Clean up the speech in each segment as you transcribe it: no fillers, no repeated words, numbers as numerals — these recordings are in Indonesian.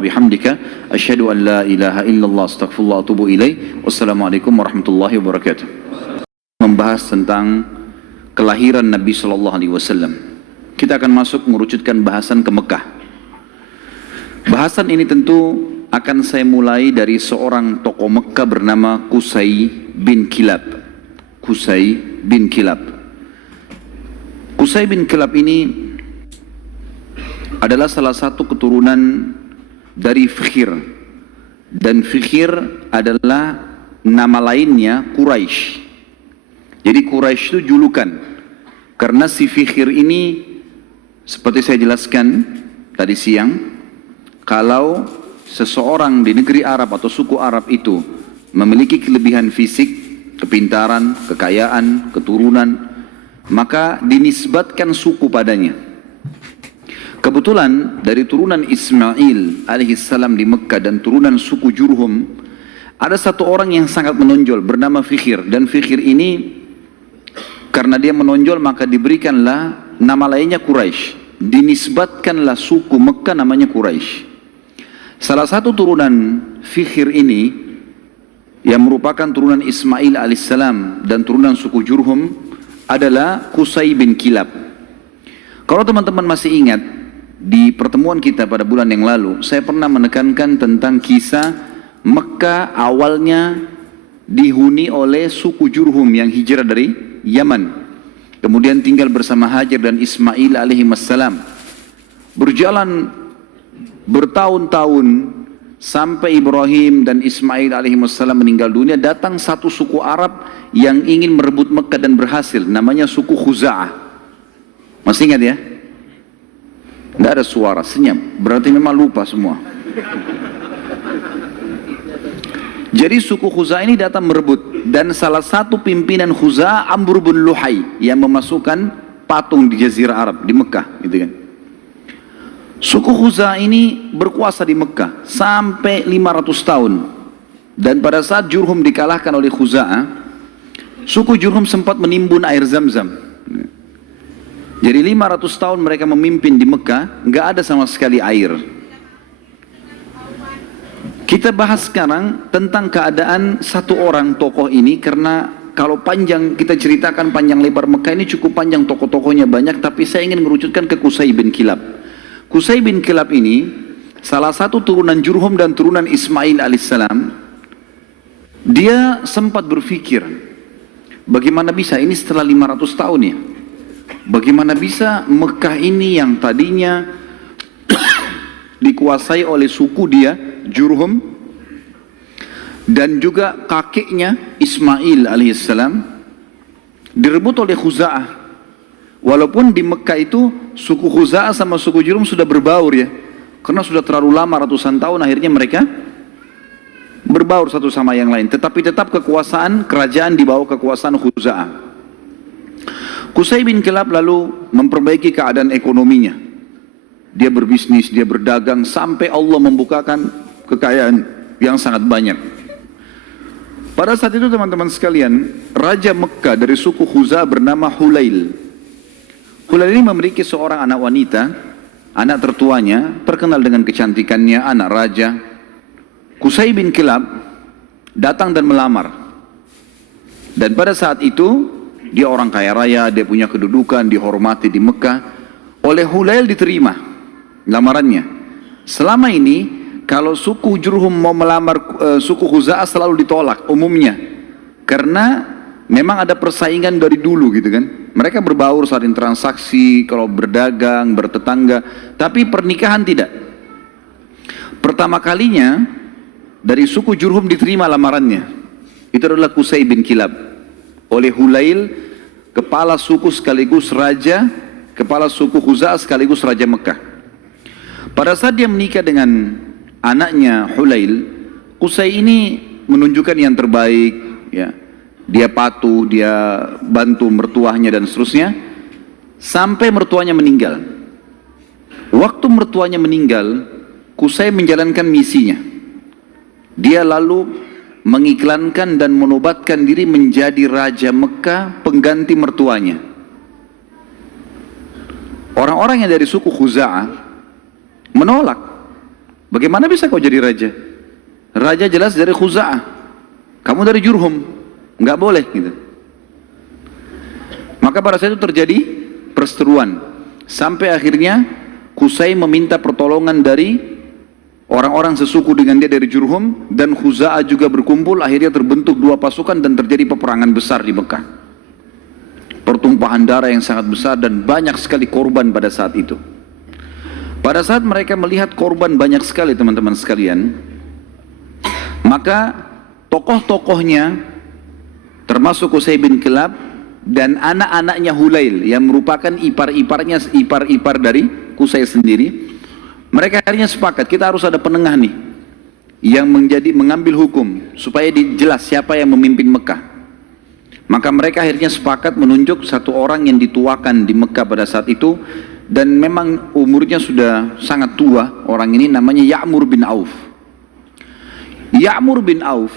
bihamdika asyhadu an la ilaha illallah astaghfirullah wa atubu ilaih. Wassalamualaikum warahmatullahi wabarakatuh. Membahas tentang kelahiran Nabi sallallahu alaihi wasallam. Kita akan masuk mengerucutkan bahasan ke Mekah. Bahasan ini tentu akan saya mulai dari seorang tokoh Mekah bernama Qusay bin Kilab. Qusay bin Kilab. Qusay bin Kilab ini adalah salah satu keturunan dari Fikhir, dan Fikhir adalah nama lainnya Quraisy. Jadi Quraisy itu julukan, karena si Fikhir ini seperti saya jelaskan tadi siang, kalau seseorang di negeri Arab atau suku Arab itu memiliki kelebihan fisik, kepintaran, kekayaan, keturunan, maka dinisbatkan suku padanya. Kebetulan dari turunan Ismail alaihissalam di Mekah dan turunan suku Jurhum, ada satu orang yang sangat menonjol bernama Fikhir, dan Fikhir ini karena dia menonjol maka diberikanlah nama lainnya Quraisy, dinisbatkanlah suku Mekah namanya Quraisy. Salah satu turunan Fikhir ini yang merupakan turunan Ismail alaihissalam dan turunan suku Jurhum adalah Qusay bin Kilab. Kalau teman-teman masih ingat, di pertemuan kita pada bulan yang lalu, saya pernah menekankan tentang kisah Mekah awalnya dihuni oleh suku Jurhum yang hijrah dari Yaman. Kemudian tinggal bersama Hajar dan Ismail alaihissalam. Berjalan bertahun-tahun sampai Ibrahim dan Ismail alaihissalam meninggal dunia, datang satu suku Arab yang ingin merebut Mekah dan berhasil, namanya suku Khuza'ah. Masih ingat ya? Tidak ada suara, senyap. Berarti memang lupa semua. Jadi suku Khuza'ah ini datang merebut. Dan salah satu pimpinan Khuza'ah, Amr bin Luhai, yang memasukkan patung di Jazirah Arab, di Mekah. Gitu kan. Suku Khuza'ah ini berkuasa di Mekah sampai 500 tahun. Dan pada saat Jurhum dikalahkan oleh Khuza'ah, suku Jurhum sempat menimbun air Zam-Zam. Jadi 500 tahun mereka memimpin di Mekah, nggak ada sama sekali air. Kita bahas sekarang tentang keadaan satu orang tokoh ini, karena kalau panjang kita ceritakan panjang lebar Mekah ini cukup panjang, tokoh-tokohnya banyak, tapi saya ingin merucutkan ke Qusay bin Kilab. Qusay bin Kilab ini salah satu turunan Jurhum dan turunan Ismail alaihissalam. Dia sempat berpikir, bagaimana bisa ini setelah 500 tahun ya? Bagaimana bisa Mekah ini yang tadinya dikuasai oleh suku dia, Jurhum, dan juga kakeknya Ismail alaihissalam, direbut oleh Khuza'ah. Walaupun di Mekah itu suku Khuza'ah sama suku Jurhum sudah berbaur ya, karena sudah terlalu lama ratusan tahun, akhirnya mereka berbaur satu sama yang lain. Tetapi tetap kekuasaan kerajaan di bawah kekuasaan Khuza'ah. Qusay bin Kilab lalu memperbaiki keadaan ekonominya. Dia berbisnis, dia berdagang, sampai Allah membukakan kekayaan yang sangat banyak. Pada saat itu teman-teman sekalian, Raja Mekah dari suku Khuza'ah bernama Hulail. Hulail ini memiliki seorang anak wanita, anak tertuanya, terkenal dengan kecantikannya, anak raja. Qusay bin Kilab datang dan melamar. Dan pada saat itu, dia orang kaya raya, dia punya kedudukan, dihormati di Mekah. Oleh Hulail diterima lamarannya. Selama ini, kalau suku Jurhum mau melamar suku Khuza'ah selalu ditolak umumnya. Karena memang ada persaingan dari dulu gitu kan. Mereka berbaur saling transaksi, kalau berdagang, bertetangga. Tapi pernikahan tidak. Pertama kalinya, dari suku Jurhum diterima lamarannya. Itu adalah Qusay bin Kilab. Oleh Hulail, kepala suku sekaligus raja, kepala suku Khuza'ah sekaligus raja Mekah. Pada saat dia menikah dengan anaknya Hulail, Qusay ini menunjukkan yang terbaik, ya. Dia patuh, dia bantu mertuanya dan seterusnya, sampai mertuanya meninggal. Waktu mertuanya meninggal, Qusay menjalankan misinya. Dia lalu mengiklankan dan menobatkan diri menjadi Raja Mekah pengganti mertuanya. Orang-orang yang dari suku Khuza'ah menolak. Bagaimana bisa kau jadi raja? Raja jelas dari Khuza'ah, kamu dari Jurhum, nggak boleh gitu. Maka pada saat itu terjadi perseteruan, sampai akhirnya Qusay meminta pertolongan dari orang-orang sesuku dengan dia dari Jurhum, dan Khuza'ah juga berkumpul. Akhirnya terbentuk dua pasukan dan terjadi peperangan besar di Mekah. Pertumpahan darah yang sangat besar dan banyak sekali korban pada saat itu. Pada saat mereka melihat korban banyak sekali teman-teman sekalian, maka tokoh-tokohnya termasuk Qusay bin Kilab dan anak-anaknya Hulail yang merupakan ipar-ipar dari Qusay sendiri, mereka akhirnya sepakat, kita harus ada penengah nih yang mengambil hukum supaya dijelas siapa yang memimpin Mekah. Maka mereka akhirnya sepakat menunjuk satu orang yang dituakan di Mekah pada saat itu, dan memang umurnya sudah sangat tua. Orang ini namanya Ya'mur bin Auf. Ya'mur bin Auf,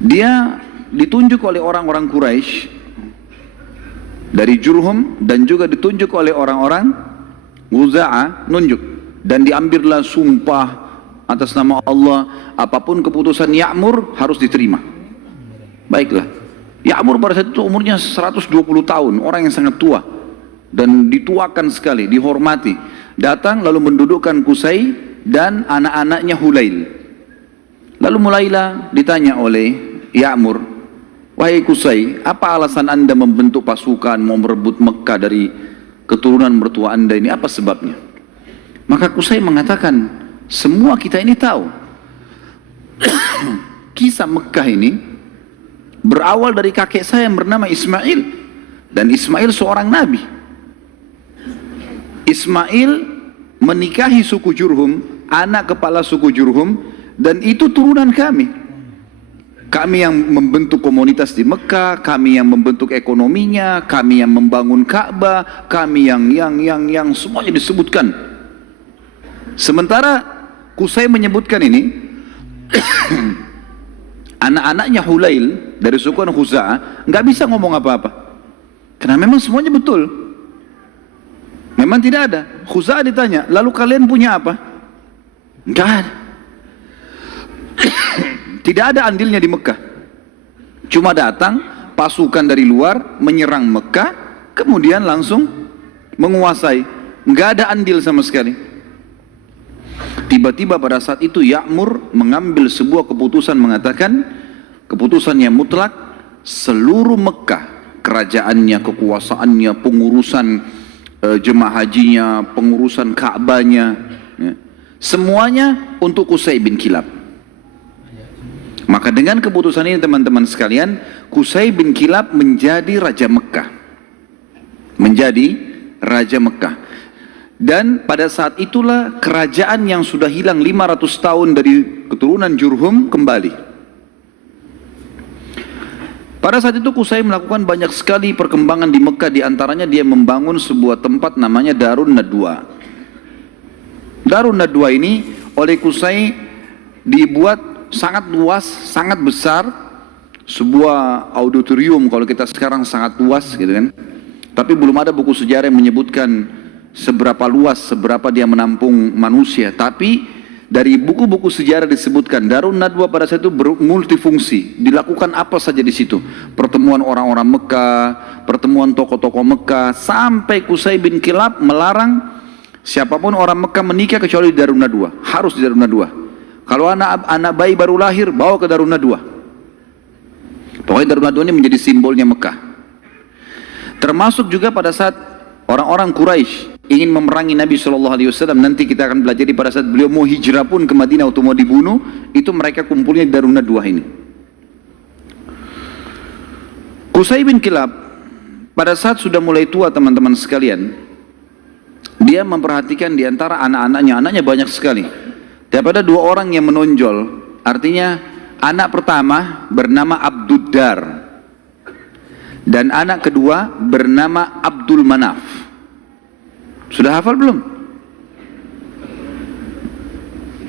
dia ditunjuk oleh orang-orang Quraisy dari Jurhum dan juga ditunjuk oleh orang-orang Khuza'ah, nunjuk, dan diambillah sumpah atas nama Allah, apapun keputusan Ya'mur harus diterima. Baiklah, Ya'mur pada saat itu umurnya 120 tahun, orang yang sangat tua dan dituakan sekali, dihormati. Datang lalu mendudukkan Qusay dan anak-anaknya Hulail. Lalu mulailah ditanya oleh Ya'mur, wahai Qusay, apa alasan anda membentuk pasukan mau merebut Mekah dari keturunan mertua anda ini, apa sebabnya? Maka Qusay mengatakan, semua kita ini tahu kisah Mekah ini berawal dari kakek saya yang bernama Ismail, dan Ismail seorang nabi. Ismail menikahi suku Jurhum, anak kepala suku Jurhum, dan itu turunan kami. Kami yang membentuk komunitas di Mekah, kami yang membentuk ekonominya, kami yang membangun Ka'bah, kami yang semuanya disebutkan. Sementara Qusay menyebutkan ini, anak-anaknya Hulail dari suku Khuza'ah nggak bisa ngomong apa-apa, karena memang semuanya betul. Memang tidak ada. Khuza'ah ditanya, lalu kalian punya apa? Nggak ada. Tidak ada andilnya di Mekah. Cuma datang pasukan dari luar menyerang Mekah, kemudian langsung menguasai. Nggak ada andil sama sekali. Tiba-tiba pada saat itu Ya'mur mengambil sebuah keputusan, mengatakan keputusan yang mutlak, seluruh Mekah, kerajaannya, kekuasaannya, pengurusan jemaah hajinya, pengurusan Ka'bahnya, ya, semuanya untuk Qusay bin Kilab. Maka dengan keputusan ini teman-teman sekalian, Qusay bin Kilab menjadi Raja Mekah. Menjadi Raja Mekah. Dan pada saat itulah kerajaan yang sudah hilang 500 tahun dari keturunan Jurhum kembali. Pada saat itu Qusay melakukan banyak sekali perkembangan di Mekah, diantaranya dia membangun sebuah tempat namanya Darun Nadwa. Darun Nadwa ini oleh Qusay dibuat sangat luas, sangat besar, sebuah auditorium kalau kita sekarang sangat luas gitu kan. Tapi belum ada buku sejarah yang menyebutkan seberapa luas, seberapa dia menampung manusia. Tapi dari buku-buku sejarah disebutkan Darun Nadwa pada saat itu multifungsi, dilakukan apa saja di situ. Pertemuan orang-orang Mekah, pertemuan tokoh-tokoh Mekah, sampai Qusay bin Kilab melarang siapapun orang Mekah menikah kecuali di Darun Nadwa, harus di Darun Nadwa. Kalau anak bayi baru lahir, bawa ke Darun Nadwa. Pokoknya Darun Nadwa ini menjadi simbolnya Mekah. Termasuk juga pada saat orang-orang Quraisy ingin memerangi Nabi SAW, nanti kita akan belajar pada saat beliau mau hijrah pun ke Madinah atau mau dibunuh, itu mereka kumpulnya di Darun Nadwa ini. Qusay bin Kilab pada saat sudah mulai tua teman-teman sekalian, dia memperhatikan di antara anaknya banyak sekali. Daripada dua orang yang menonjol, artinya anak pertama bernama Abduddar dan anak kedua bernama Abdul Manaf. Sudah hafal belum?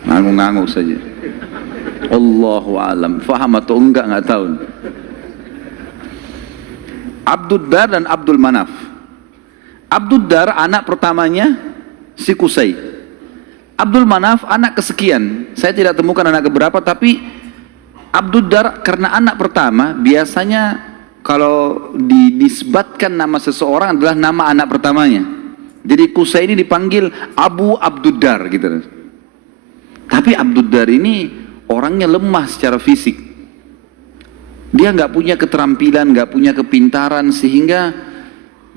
Ngangguk-ngangguk saja. Allahu alam, faham atau enggak tahu. Abduddar dan Abdul Manaf. Abduddar anak pertamanya si Qusay. Abdul Manaf anak kesekian. Saya tidak temukan anak keberapa, tapi Abduddar karena anak pertama, biasanya kalau dinisbatkan nama seseorang adalah nama anak pertamanya. Jadi Qusay ini dipanggil Abu Abduddar gitu. Tapi Abduddar ini orangnya lemah secara fisik. Dia nggak punya keterampilan, nggak punya kepintaran, sehingga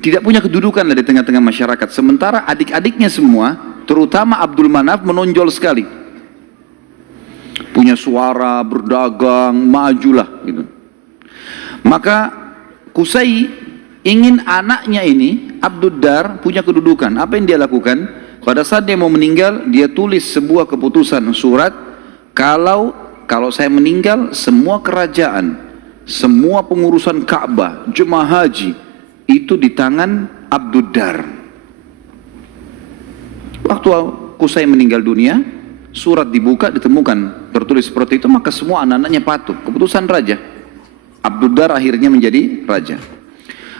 tidak punya kedudukan di tengah-tengah masyarakat. Sementara adik-adiknya semua, terutama Abdul Manaf, menonjol sekali. Punya suara, berdagang, majulah gitu. Maka Qusay ingin anaknya ini, Abduddar, punya kedudukan. Apa yang dia lakukan? Pada saat dia mau meninggal, dia tulis sebuah keputusan surat, kalau saya meninggal, semua kerajaan, semua pengurusan Ka'bah, jemaah haji, itu di tangan Abduddar. Waktu Qusay meninggal dunia, surat dibuka, ditemukan tertulis seperti itu, maka semua anak-anaknya patuh. Keputusan raja. Abduddar akhirnya menjadi raja.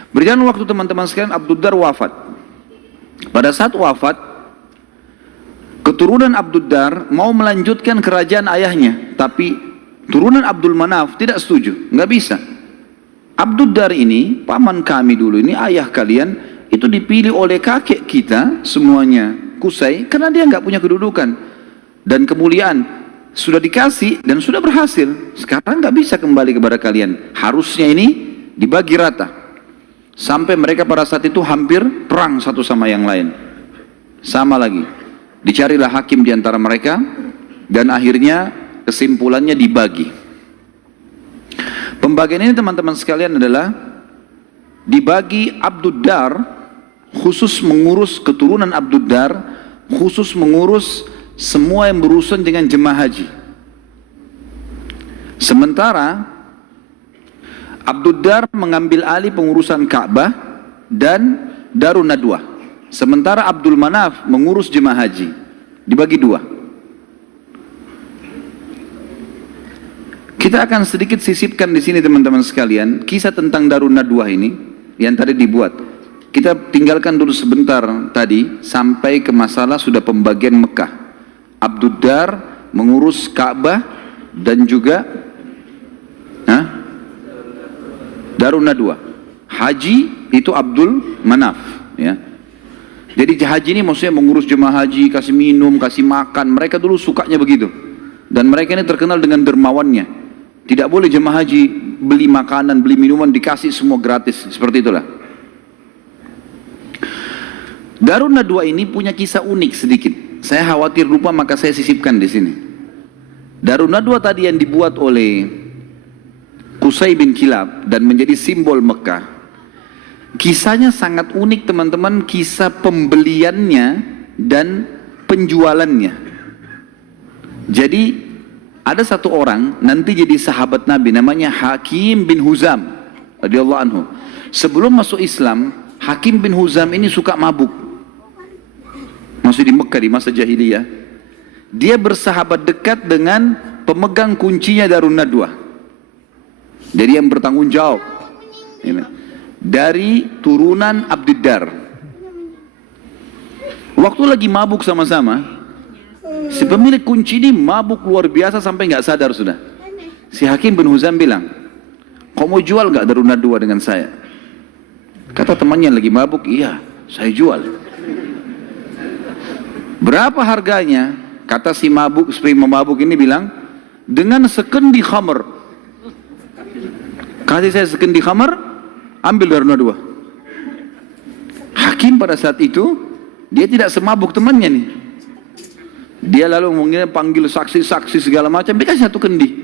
Berjalan waktu teman-teman sekalian, Abduddar wafat. Pada saat wafat, keturunan Abduddar mau melanjutkan kerajaan ayahnya, tapi turunan Abdul Manaf tidak setuju, nggak bisa. Abduddar ini, paman kami dulu ini, ayah kalian, itu dipilih oleh kakek kita semuanya, Qusay, karena dia nggak punya kedudukan dan kemuliaan, sudah dikasih dan sudah berhasil. Sekarang nggak bisa kembali kepada kalian. Harusnya ini dibagi rata. Sampai mereka pada saat itu hampir perang satu sama yang lain. Sama lagi. Dicarilah hakim di antara mereka dan akhirnya kesimpulannya dibagi. Pembagian ini teman-teman sekalian adalah dibagi Abduddar khusus mengurus keturunan Abduddar, khusus mengurus semua yang berurusan dengan jemaah haji. Sementara Abduddar mengambil alih pengurusan Ka'bah dan Darun Nadwah. Sementara Abdul Manaf mengurus jemaah haji. Dibagi dua. Kita akan sedikit sisipkan di sini teman-teman sekalian kisah tentang Darun Nadwah ini yang tadi dibuat. Kita tinggalkan dulu sebentar tadi sampai ke masalah sudah pembagian Mekah. Abduddar mengurus Ka'bah dan juga Darun Nadwah. Haji itu Abdul Manaf, ya. Jadi haji ini maksudnya mengurus jemaah haji, kasih minum, kasih makan. Mereka dulu sukanya begitu. Dan mereka ini terkenal dengan dermawannya. Tidak boleh jemaah haji beli makanan, beli minuman, dikasih semua gratis. Seperti itulah. Darun Nadwah ini punya kisah unik sedikit. Saya khawatir lupa, maka saya sisipkan di sini. Darun Nadwah tadi yang dibuat oleh Qusay bin Kilab dan menjadi simbol Mekah. Kisahnya sangat unik teman-teman, kisah pembeliannya dan penjualannya. Jadi ada satu orang nanti jadi sahabat Nabi namanya Hakim bin Huzam radhiyallahu anhu. Sebelum masuk Islam, Hakim bin Huzam ini suka mabuk. Masih di Mekah di masa jahiliyah. Dia bersahabat dekat dengan pemegang kuncinya Darun Nadwah. Jadi yang bertanggung jawab. Dari turunan Abduddar. Waktu lagi mabuk sama-sama, si pemilik kunci ini mabuk luar biasa sampai nggak sadar sudah. Si Hakim bin Huzam bilang, kau mau jual nggak Darun Nadwah dengan saya? Kata temannya lagi mabuk, iya, saya jual. Berapa harganya? Kata si mabuk ini bilang, dengan sekendi khamr. Kasih saya sekendi khamr, ambil Darun Nadwah. Hakim pada saat itu dia tidak semabuk temannya nih. Dia lalu mungkin panggil saksi-saksi segala macam, dikasih satu kendi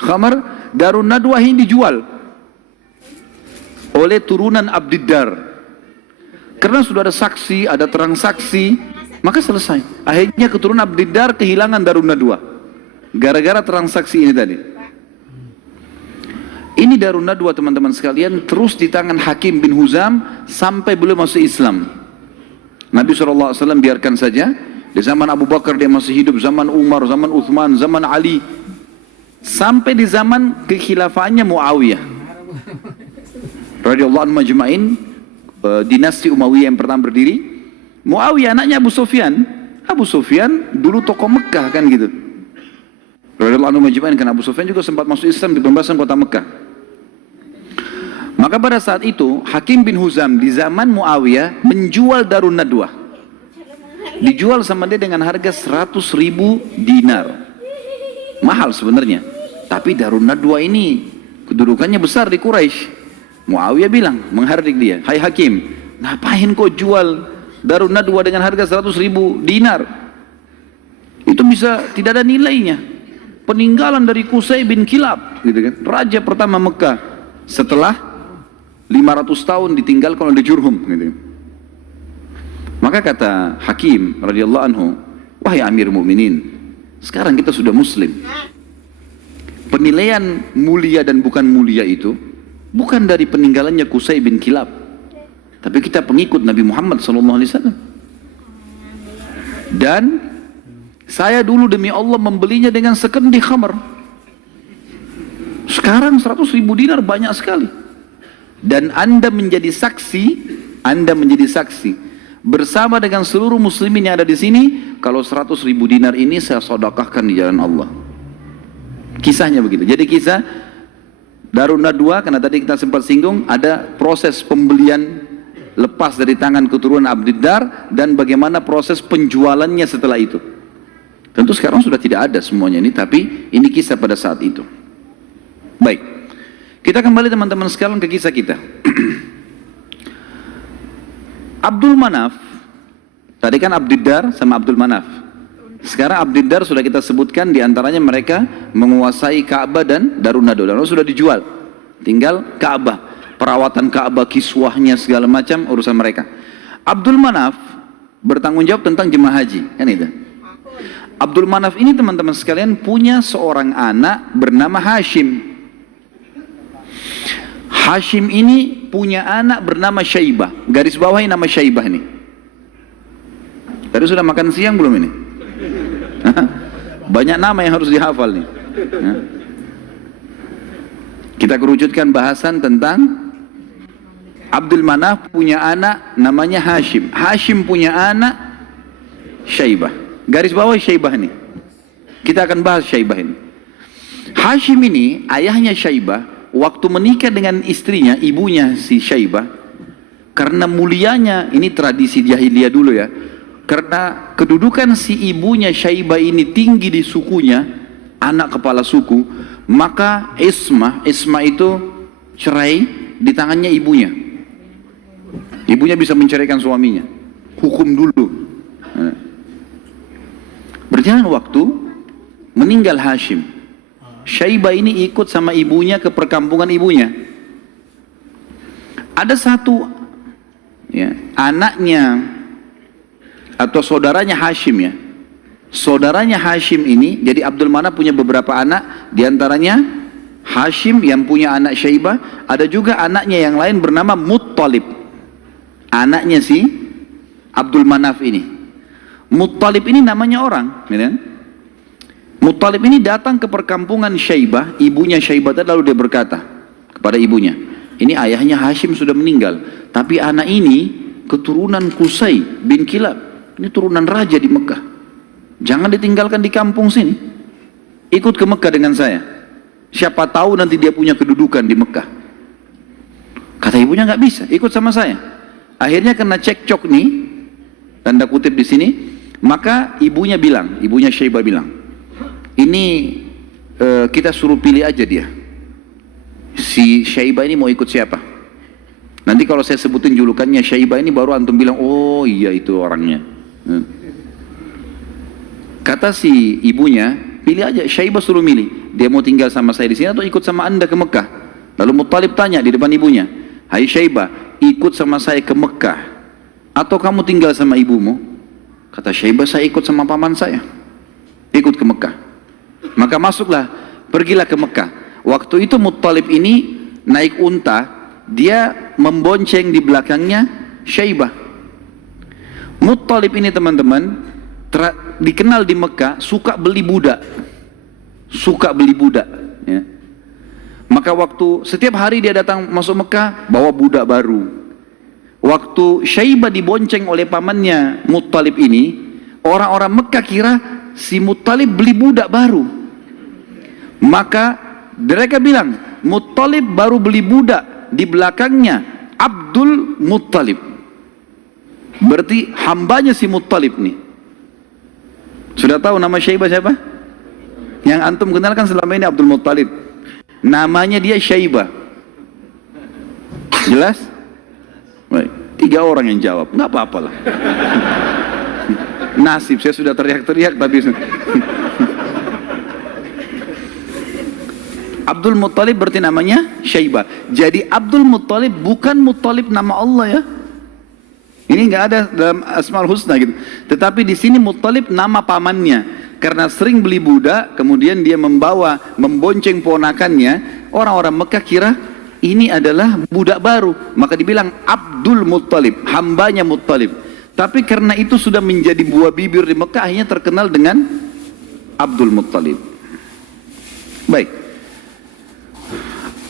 khamr. Darun Nadwah ini dijual oleh turunan Abduddar. Karena sudah ada saksi, ada transaksi, maka selesai. Akhirnya keturunan Abduddar kehilangan Darun Nadwah gara-gara transaksi ini tadi. Ini Darun Nadwah teman-teman sekalian terus di tangan Hakim bin Huzam sampai beliau masuk Islam. Nabi SAW biarkan saja. Di zaman Abu Bakar dia masih hidup, zaman Umar, zaman Uthman, zaman Ali. Sampai di zaman kekhilafahannya Muawiyah radhiyallahu anhu majma'in, dinasti Umayyah yang pertama berdiri. Muawiyah anaknya Abu Sufyan Abu Sufyan dulu tokoh Mekah kan gitu. Radhiyallahu anhu majma'in, kan Abu Sufyan juga sempat masuk Islam di pembebasan kota Mekah. Maka pada saat itu Hakim bin Huzam di zaman Muawiyah menjual Darun Nadwah. Dijual sama dia dengan harga 100.000 dinar. Mahal sebenarnya. Tapi Darun Nadwah ini kedudukannya besar di Quraisy. Muawiyah bilang, menghardik dia, "Hai Hakim, ngapain kau jual Darun Nadwah dengan harga 100.000 dinar? Itu bisa tidak ada nilainya. Peninggalan dari Qusay bin Kilab, gitu kan, raja pertama Mekah setelah 500 tahun ditinggalkan oleh Jurhum, gitu. Maka kata Hakim radhiyallahu anhu, "Wahai Amir Mukminin, sekarang kita sudah Muslim. Penilaian mulia dan bukan mulia itu bukan dari peninggalannya Qusay bin Kilab, tapi kita pengikut Nabi Muhammad SAW. Dan saya dulu demi Allah membelinya dengan sekendi khamar. Sekarang 100.000 dinar banyak sekali. Dan Anda menjadi saksi bersama dengan seluruh muslimin yang ada di sini, kalau 100.000 dinar ini saya sedekahkan di jalan Allah." Kisahnya begitu. Jadi kisah Darun Nadwah, karena tadi kita sempat singgung, ada proses pembelian lepas dari tangan keturunan Abdiddar dan bagaimana proses penjualannya setelah itu. Tentu sekarang sudah tidak ada semuanya ini, tapi ini kisah pada saat itu. Baik, kita kembali teman-teman sekalian ke kisah kita. Abdul Manaf, tadi kan Abdiddar sama Abdul Manaf. Sekarang Abdiddar sudah kita sebutkan, diantaranya mereka menguasai Ka'bah dan Darun Nadwah. Dan sudah dijual, tinggal Ka'bah, perawatan Ka'bah, kiswahnya segala macam urusan mereka. Abdul Manaf bertanggung jawab tentang jemaah haji, kan itu. Abdul Manaf ini teman-teman sekalian punya seorang anak bernama Hashim. Hashim ini punya anak bernama Syaibah. Garis bawahi nama Syaibah ini. Tadi sudah makan siang belum ini? Banyak nama yang harus dihafal nih. Kita kerucutkan bahasan tentang Abdul Manaf punya anak namanya Hashim. Hashim punya anak Syaibah. Garis bawah Syaibah ini. Kita akan bahas Syaibah ini. Hashim ini, ayahnya Syaibah, waktu menikah dengan istrinya, ibunya si Syaibah, karena mulianya, ini tradisi jahiliyah dulu ya, karena kedudukan si ibunya Syaibah ini tinggi di sukunya, anak kepala suku, maka Ismah itu cerai di tangannya ibunya. Ibunya bisa menceraikan suaminya. Hukum dulu. Berjalan waktu, meninggal Hashim. Syaibah ini ikut sama ibunya ke perkampungan ibunya. Ada satu ya, anaknya atau saudaranya Hashim ya. Saudaranya Hashim ini, jadi Abdul Manaf punya beberapa anak, diantaranya Hashim yang punya anak Syaibah, ada juga anaknya yang lain bernama Muttalib. Anaknya si Abdul Manaf ini. Muttalib ini namanya orang, ya. Muttalib ini datang ke perkampungan Syaibah, ibunya Syaibah, lalu dia berkata kepada ibunya, ini ayahnya Hashim sudah meninggal, tapi anak ini keturunan Qusay bin Kilab, ini turunan raja di Mekah, jangan ditinggalkan di kampung sini, ikut ke Mekah dengan saya, siapa tahu nanti dia punya kedudukan di Mekah. Kata ibunya, nggak bisa, ikut sama saya. Akhirnya kena cekcok nih, tanda kutip di sini, maka ibunya Syaibah bilang, ini kita suruh pilih aja dia. Si Syaibah ini mau ikut siapa? Nanti kalau saya sebutin julukannya Syaibah ini, baru antum bilang, oh iya itu orangnya. Kata si ibunya, pilih aja, Syaibah suruh milih. Dia mau tinggal sama saya di sini atau ikut sama anda ke Mekah? Lalu Muttalib tanya di depan ibunya, hai Syaibah, ikut sama saya ke Mekah atau kamu tinggal sama ibumu? Kata Syaibah, saya ikut sama paman saya, ikut ke Mekah. Maka masuklah, pergilah ke Mekah. Waktu itu Muttalib ini naik unta, dia membonceng di belakangnya Syaibah. Muttalib ini teman-teman dikenal di Mekah suka beli budak, ya. Maka waktu setiap hari dia datang masuk Mekah bawa budak baru. Waktu Syaibah dibonceng oleh pamannya Muttalib ini, Orang-orang Mekah kira si Muttalib beli budak baru. Maka mereka bilang, Muttalib baru beli budak, di belakangnya Abdul Muttalib. Berarti hambanya si Muttalib nih. Sudah tahu nama Syaibah siapa? Yang antum kenalkan selama ini Abdul Muttalib. Namanya dia Syaibah. Jelas? Baik. 3 orang yang jawab, nggak apa-apa lah. Nasib, saya sudah teriak-teriak tapi Abdul Muttalib berarti namanya Syaibah. Jadi Abdul Muttalib bukan Muttalib nama Allah ya. Ini nggak ada dalam Asmaul Husna gitu. Tetapi di sini Muttalib nama pamannya. Karena sering beli budak, kemudian dia membonceng ponakannya. Orang-orang Mekah kira ini adalah budak baru. Maka dibilang Abdul Muttalib, hambanya Muttalib. Tapi karena itu sudah menjadi buah bibir di Mekah, akhirnya terkenal dengan Abdul Muttalib. Baik.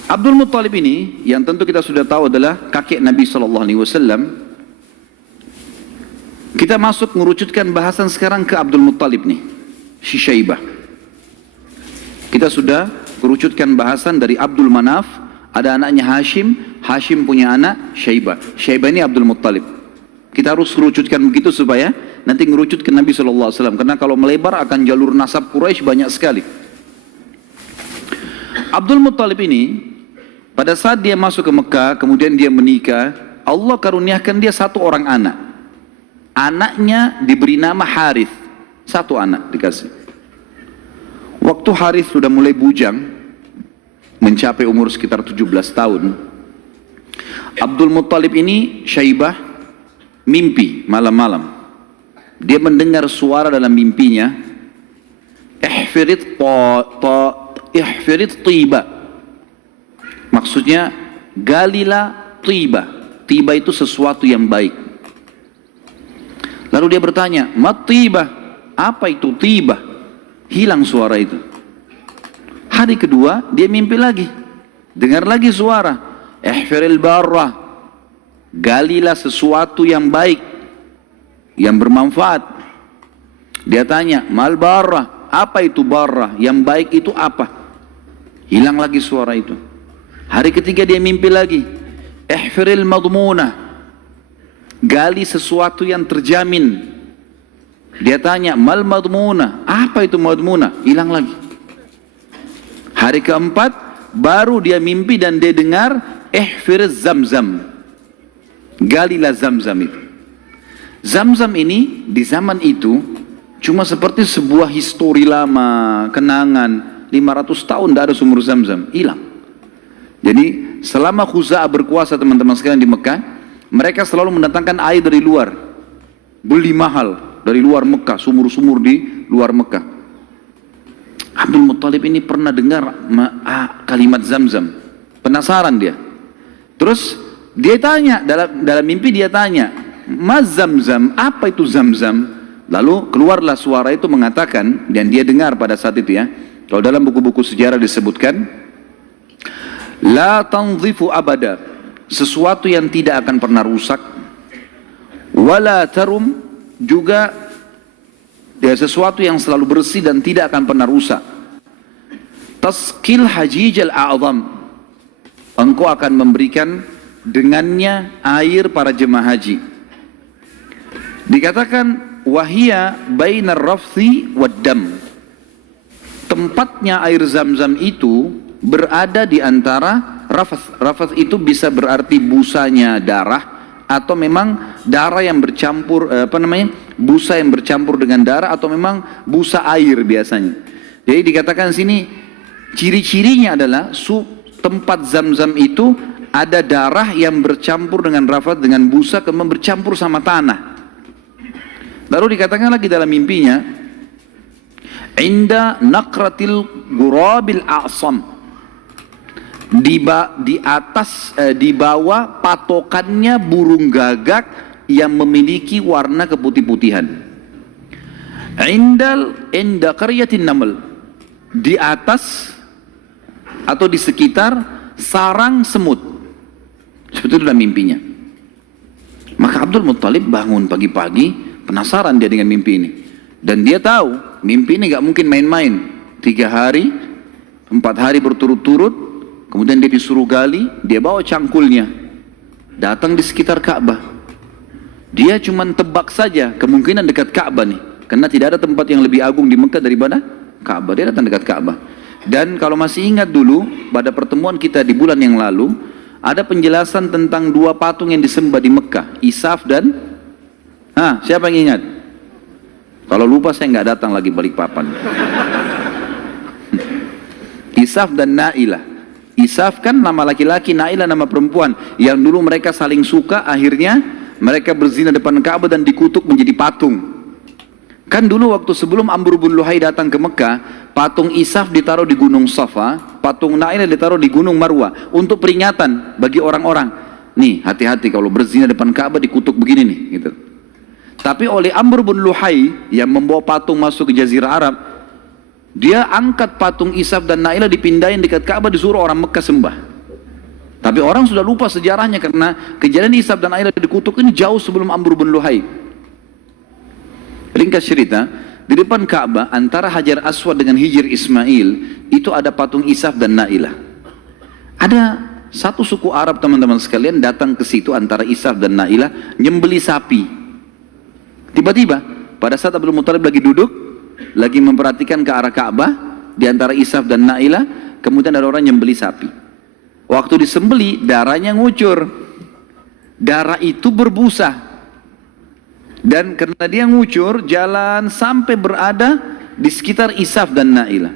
Abdul Muttalib ini yang tentu kita sudah tahu adalah kakek Nabi SAW. Kita masuk mengerucutkan bahasan sekarang ke Abdul Muttalib nih, si Syaibah. Kita sudah kerucutkan bahasan dari Abdul Manaf, ada anaknya Hashim, Hashim punya anak Syaibah. Syaibah ini Abdul Muttalib. Kita harus kerucutkan begitu supaya nanti ngerucut ke Nabi SAW. Karena kalau melebar akan jalur nasab Quraisy banyak sekali. Abdul Muttalib ini pada saat dia masuk ke Mekah, kemudian dia menikah, Allah karuniakan dia 1 orang anak. Anaknya diberi nama Harith, 1 anak dikasih. Waktu Harith sudah mulai bujang, mencapai umur sekitar 17 tahun, Abdul Muttalib ini, Syaibah, mimpi malam-malam. Dia mendengar suara dalam mimpinya, ihfirit tiba. Maksudnya galilah tiba. Tiba itu sesuatu yang baik. Lalu dia bertanya, mat tiba? Apa itu tiba? Hilang suara itu. Hari kedua dia mimpi lagi. Dengar lagi suara, ihfiril barrah. Galilah sesuatu yang baik, yang bermanfaat. Dia tanya, mal barrah? Apa itu barrah? Yang baik itu apa? Hilang lagi suara itu. Hari ketiga dia mimpi lagi, ihfiril madmunah. Gali sesuatu yang terjamin. Dia tanya, mal madmunah? Apa itu madmunah? Hilang lagi. Hari keempat baru dia mimpi dan dia dengar ihfiriz zamzam. Galilah zamzam itu. Zamzam ini di zaman itu cuma seperti sebuah histori lama, kenangan. 500 tahun tidak ada sumur zamzam, hilang. Jadi selama Khuza'ah berkuasa teman-teman sekalian di Mekah, mereka selalu mendatangkan air dari luar, beli mahal dari luar Mekah, sumur-sumur di luar Mekah. Abdul Muttalib ini pernah dengar kalimat Zamzam, penasaran dia. Terus dia tanya, dalam mimpi dia tanya, Mas Zamzam, apa itu Zamzam? Lalu keluarlah suara itu mengatakan, dan dia dengar pada saat itu ya, kalau dalam buku-buku sejarah disebutkan, La tanzifu abada, sesuatu yang tidak akan pernah rusak, wala tarum, juga ya, sesuatu yang selalu bersih dan tidak akan pernah rusak. Taskil hajijal a'zam, engkau akan memberikan dengannya air para jemaah haji. Dikatakan wahia bainar rafthi wad dam, tempatnya air Zamzam itu berada di antara rafath. Rafath itu bisa berarti busanya darah, atau memang darah yang bercampur, busa yang bercampur dengan darah, atau memang busa air biasanya. Jadi dikatakan sini ciri-cirinya adalah tempat Zamzam itu ada darah yang bercampur dengan rafath, dengan busa, kemudian bercampur sama tanah. Lalu dikatakan lagi dalam mimpinya, inda naqratil gurabil a'sam, di bawah patokannya burung gagak yang memiliki warna keputih-putihan. Inda qaryatin naml, di atas atau di sekitar sarang semut. Seperti itu dalam mimpinya. Maka Abdul Muttalib bangun pagi-pagi, penasaran dia dengan mimpi ini. Dan dia tahu, mimpi ini gak mungkin main-main. 3 hari, 4 hari berturut-turut, kemudian dia disuruh gali, dia bawa cangkulnya, datang di sekitar Ka'bah. Dia cuma tebak saja kemungkinan dekat Ka'bah nih, karena tidak ada tempat yang lebih agung di Mekah daripada Ka'bah. Dia datang dekat Ka'bah. Dan kalau masih ingat dulu, pada pertemuan kita di bulan yang lalu, ada penjelasan tentang 2 patung yang disembah di Mekah, Isaf dan siapa yang ingat? Kalau lupa saya nggak datang lagi balik papan. Isaf dan Na'ilah. Isaf kan nama laki-laki, Na'ilah nama perempuan. Yang dulu mereka saling suka, akhirnya mereka berzina depan Ka'bah dan dikutuk menjadi patung. Kan dulu waktu sebelum Amr bin Luhai datang ke Mekah, patung Isaf ditaruh di Gunung Safa, patung Na'ilah ditaruh di Gunung Marwah untuk peringatan bagi orang-orang. Nih, hati-hati kalau berzina depan Ka'bah dikutuk begini nih, gitu. Tapi oleh Amr bin Luhai yang membawa patung masuk ke Jazirah Arab, dia angkat patung Isaf dan Na'ilah dipindahin dekat Ka'bah, disuruh orang Mekah sembah. Tapi orang sudah lupa sejarahnya karena kejadian Isaf dan Na'ilah dikutuk ini jauh sebelum Amr bin Luhai. Ringkas cerita, di depan Ka'bah antara Hajar Aswad dengan Hijr Ismail itu ada patung Isaf dan Na'ilah. Ada satu suku Arab teman-teman sekalian datang ke situ antara Isaf dan Na'ilah nyembeli sapi. Tiba-tiba pada saat Abdul Muthalib lagi duduk, lagi memperhatikan ke arah Ka'bah di antara Isaf dan Na'ilah, kemudian ada orang nyembeli sapi. Waktu disembeli, darahnya ngucur. Darah itu berbusa. Dan karena dia ngucur, jalan sampai berada di sekitar Isaf dan Na'ilah.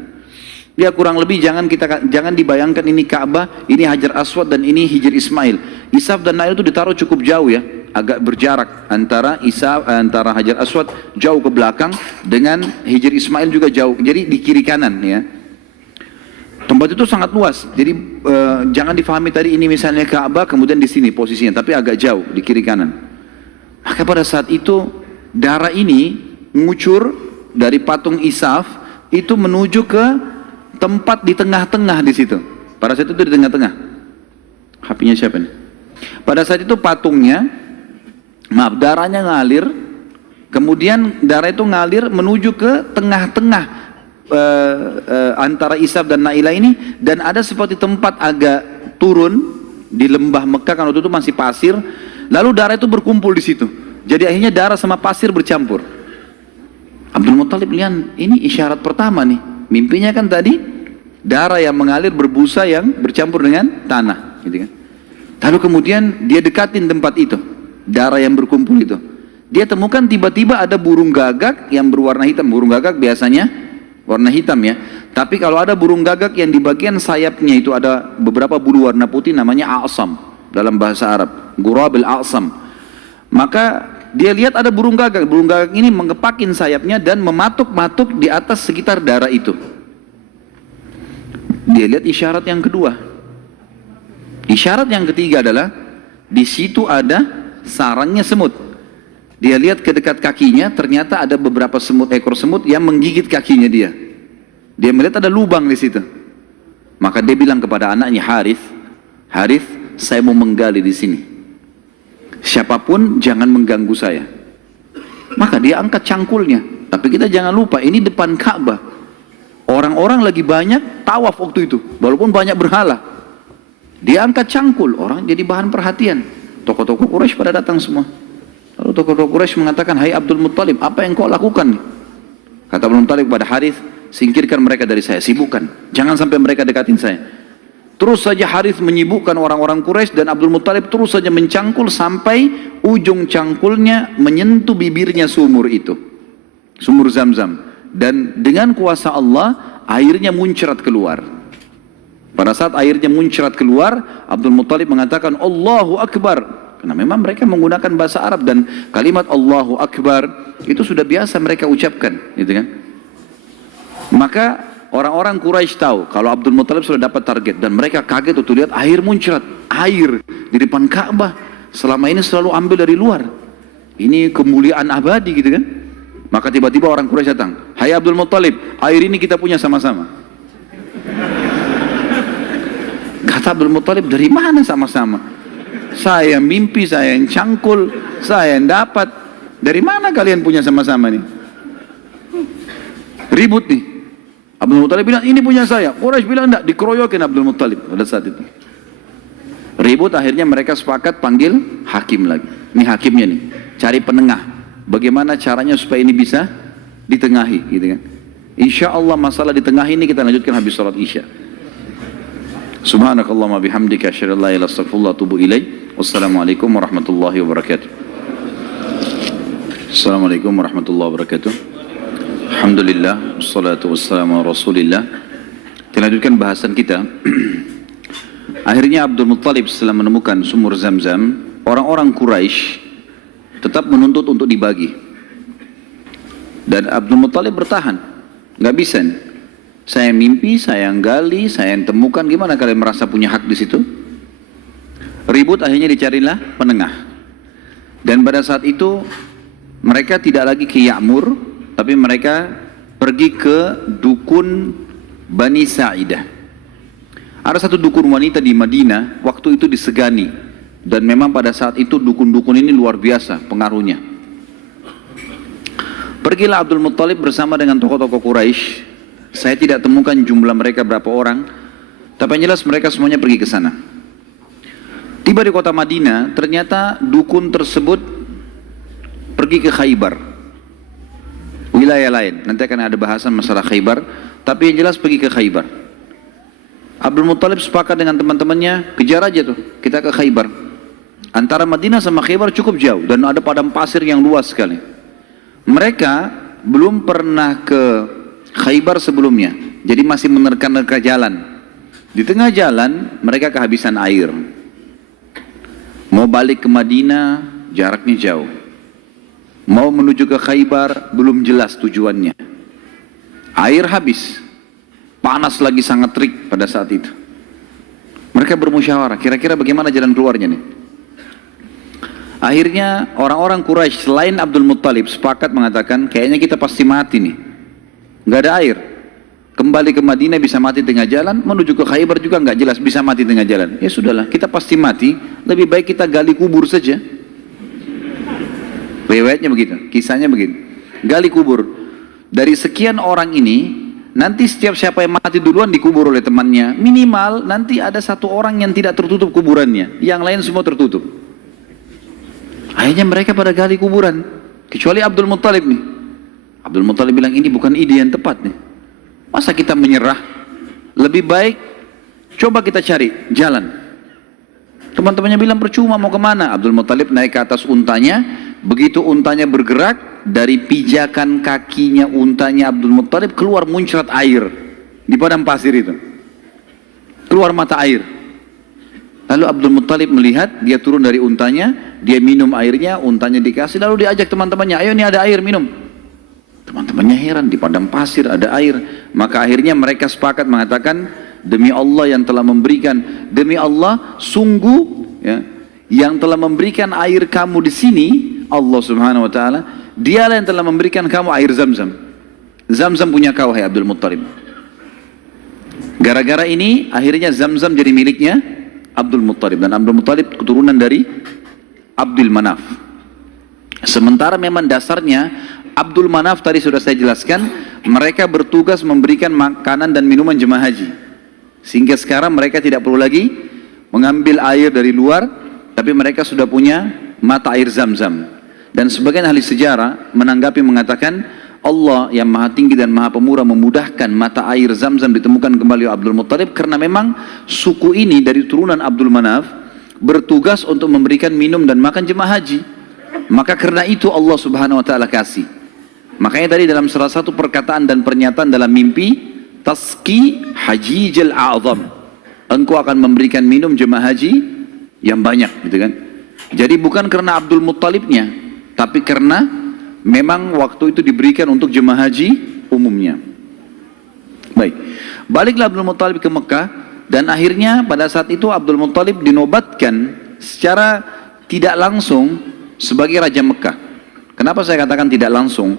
Dia kurang lebih jangan dibayangkan ini Ka'bah, ini Hajar Aswad dan ini Hijr Ismail. Isaf dan Na'ilah itu ditaruh cukup jauh ya, agak berjarak antara Hajar Aswad jauh ke belakang dengan Hijr Ismail juga jauh. Jadi di kiri kanan ya. Tempat itu sangat luas. Jadi jangan difahami tadi ini misalnya Ka'bah kemudian di sini posisinya, tapi agak jauh di kiri kanan. Maka pada saat itu darah ini mengucur dari patung Isaf itu menuju ke tempat di tengah-tengah di situ. Pada saat itu di tengah-tengah. HP-nya siapa nih? Pada saat itu patungnya, darahnya ngalir, kemudian darah itu ngalir menuju ke tengah-tengah antara Isaf dan Na'ilah ini, dan ada seperti tempat agak turun di lembah Mekah kan waktu itu masih pasir, lalu darah itu berkumpul di situ. Jadi akhirnya darah sama pasir bercampur. Abdul Muthalib lihat ini isyarat pertama nih. Mimpinya kan tadi darah yang mengalir berbusa yang bercampur dengan tanah, gitu kan. Lalu kemudian dia dekatin tempat itu, darah yang berkumpul itu. Dia temukan tiba-tiba ada burung gagak yang berwarna hitam. Burung gagak biasanya warna hitam ya. Tapi kalau ada burung gagak yang di bagian sayapnya itu ada beberapa bulu warna putih, namanya a'sam dalam bahasa Arab, Ghurabil a'sam. Maka dia lihat ada burung gagak. Burung gagak ini mengepakin sayapnya dan mematuk-matuk di atas sekitar darah itu. Dia lihat isyarat yang kedua. Isyarat yang ketiga adalah di situ ada sarangnya semut. Dia lihat ke dekat kakinya, ternyata ada beberapa ekor semut yang menggigit kakinya dia. Dia melihat ada lubang di situ. Maka dia bilang kepada anaknya Harith, saya mau menggali di sini. Siapapun jangan mengganggu saya. Maka dia angkat cangkulnya. Tapi kita jangan lupa, ini depan Ka'bah. Orang-orang lagi banyak tawaf waktu itu, walaupun banyak berhala. Dia angkat cangkul, orang jadi bahan perhatian. Tokoh-tokoh Quraisy pada datang semua. Lalu tokoh-tokoh Quraisy mengatakan, hai Abdul Muthalib, apa yang kau lakukan? Kata Abdul Muthalib pada Harith, singkirkan mereka dari saya, sibukkan. Jangan sampai mereka dekatin saya. Terus saja Harith menyibukkan orang-orang Quraisy dan Abdul Muthalib terus saja mencangkul sampai ujung cangkulnya menyentuh bibirnya sumur itu. Sumur Zamzam. Dan dengan kuasa Allah, airnya muncrat keluar. Pada saat airnya muncrat keluar, Abdul Muthalib mengatakan, Allahu Akbar. Karena memang mereka menggunakan bahasa Arab dan kalimat Allahu Akbar itu sudah biasa mereka ucapkan, gitu kan? Maka orang-orang Quraisy tahu kalau Abdul Muthalib sudah dapat target dan mereka kaget waktu lihat air muncrat, air di depan Ka'bah. Selama ini selalu ambil dari luar. Ini kemuliaan abadi, gitu kan? Maka tiba-tiba orang Quraisy datang, hai Abdul Muthalib, air ini kita punya sama-sama. Kata Abdul Muthalib, dari mana sama-sama? Saya mimpi, saya yang cangkul, saya yang dapat. Dari mana kalian punya sama-sama nih? Ribut nih. Abdul Muttalib bilang, ini punya saya. Quraisy bilang enggak, dikeroyokin Abdul Muttalib pada saat itu. Ribut, akhirnya mereka sepakat panggil hakim lagi. Ini hakimnya nih, cari penengah. Bagaimana caranya supaya ini bisa ditengahi, gitu kan? Insya Allah masalah di tengah ini kita lanjutkan habis salat Isya. Subhanakallahumma bihamdika asyhadu an la ilaha illa anta astaghfiruka wa atubu ilaik. Wassalamualaikum warahmatullahi wabarakatuh. Assalamualaikum warahmatullahi wabarakatuh. Alhamdulillah, wassalatu wassalamu ala Rasulillah. Kita lanjutkan bahasan kita. Akhirnya Abdul Muttalib setelah menemukan sumur Zam-Zam, orang-orang Quraisy tetap menuntut untuk dibagi. Dan Abdul Muttalib bertahan. Nggak bisa nih. Saya mimpi, saya yang gali, saya yang temukan. Gimana kalian merasa punya hak di situ? Ribut, akhirnya dicarilah penengah. Dan pada saat itu mereka tidak lagi ke Ya'mur, tapi mereka pergi ke dukun Bani Sa'idah. Ada satu dukun wanita di Madinah, waktu itu disegani. Dan memang pada saat itu dukun-dukun ini luar biasa pengaruhnya. Pergilah Abdul Muttalib bersama dengan tokoh-tokoh Quraisy. Saya tidak temukan jumlah mereka berapa orang, tapi yang jelas mereka semuanya pergi ke sana. Tiba di kota Madinah, ternyata dukun tersebut pergi ke Khaybar, wilayah lain. Nanti akan ada bahasan masalah Khaybar, tapi yang jelas pergi ke Khaybar. Abdul Muttalib sepakat dengan teman-temannya, kejar aja tuh, kita ke Khaybar. Antara Madinah sama Khaybar cukup jauh dan ada padang pasir yang luas sekali. Mereka belum pernah ke Khaybar sebelumnya, jadi masih menerka-nerka jalan. Di tengah jalan mereka kehabisan air. Mau balik ke Madinah, jaraknya jauh. Mau menuju ke Khaybar, belum jelas tujuannya. Air habis, panas lagi sangat terik pada saat itu. Mereka bermusyawarah, kira-kira bagaimana jalan keluarnya nih. Akhirnya orang-orang Quraisy selain Abdul Muttalib sepakat mengatakan, kayaknya kita pasti mati nih. Nggak ada air. Kembali ke Madinah bisa mati tengah jalan, menuju ke Khaybar juga nggak jelas bisa mati tengah jalan. Ya sudahlah, kita pasti mati, lebih baik kita gali kubur saja. Riwayatnya begitu, kisahnya begitu. Gali kubur. Dari sekian orang ini, nanti setiap siapa yang mati duluan dikubur oleh temannya. Minimal nanti ada satu orang yang tidak tertutup kuburannya, yang lain semua tertutup. Akhirnya mereka pada gali kuburan, kecuali Abdul Muttalib nih. Abdul Muttalib bilang, ini bukan ide yang tepat nih. Masa kita menyerah? Lebih baik coba kita cari jalan. Teman-temannya bilang, percuma, mau kemana? Abdul Muttalib naik ke atas untanya. Begitu untanya bergerak, dari pijakan kakinya untanya Abdul Muttalib keluar muncrat air di padang pasir itu. Keluar mata air. Lalu Abdul Muttalib melihat, dia turun dari untanya, dia minum airnya, untanya dikasih, lalu diajak teman-temannya, ayo ini ada air, minum. Teman-temannya heran, di padang pasir ada air. Maka akhirnya mereka sepakat mengatakan, demi Allah yang telah memberikan, demi Allah sungguh ya, yang telah memberikan air kamu di sini, Allah Subhanahu wa Ta'ala, dialah yang telah memberikan kamu air Zam-Zam. Zam-Zam punya kau, hai Abdul Muttalib. Gara-gara ini akhirnya Zam-Zam jadi miliknya Abdul Muttalib, dan Abdul Muttalib keturunan dari Abdul Manaf. Sementara memang dasarnya Abdul Manaf tadi sudah saya jelaskan, mereka bertugas memberikan makanan dan minuman jemaah haji. Sehingga sekarang mereka tidak perlu lagi mengambil air dari luar, tapi mereka sudah punya mata air Zam-Zam. Dan sebagian ahli sejarah menanggapi mengatakan, Allah yang maha tinggi dan maha pemurah memudahkan mata air Zam-Zam ditemukan kembali oleh Abdul Muttalib, karena memang suku ini dari turunan Abdul Manaf bertugas untuk memberikan minum dan makan jemaah haji. Maka karena itu Allah Subhanahu wa Ta'ala kasih. Makanya tadi dalam salah satu perkataan dan pernyataan dalam mimpi, Taski Hajijal A'zam, engkau akan memberikan minum jemaah haji yang banyak, gitu kan. Jadi bukan karena Abdul Muttalibnya, tapi karena memang waktu itu diberikan untuk jemaah haji umumnya. Baik, baliklah Abdul Muttalib ke Mekah, dan akhirnya pada saat itu Abdul Muttalib dinobatkan secara tidak langsung sebagai Raja Mekah. Kenapa saya katakan tidak langsung?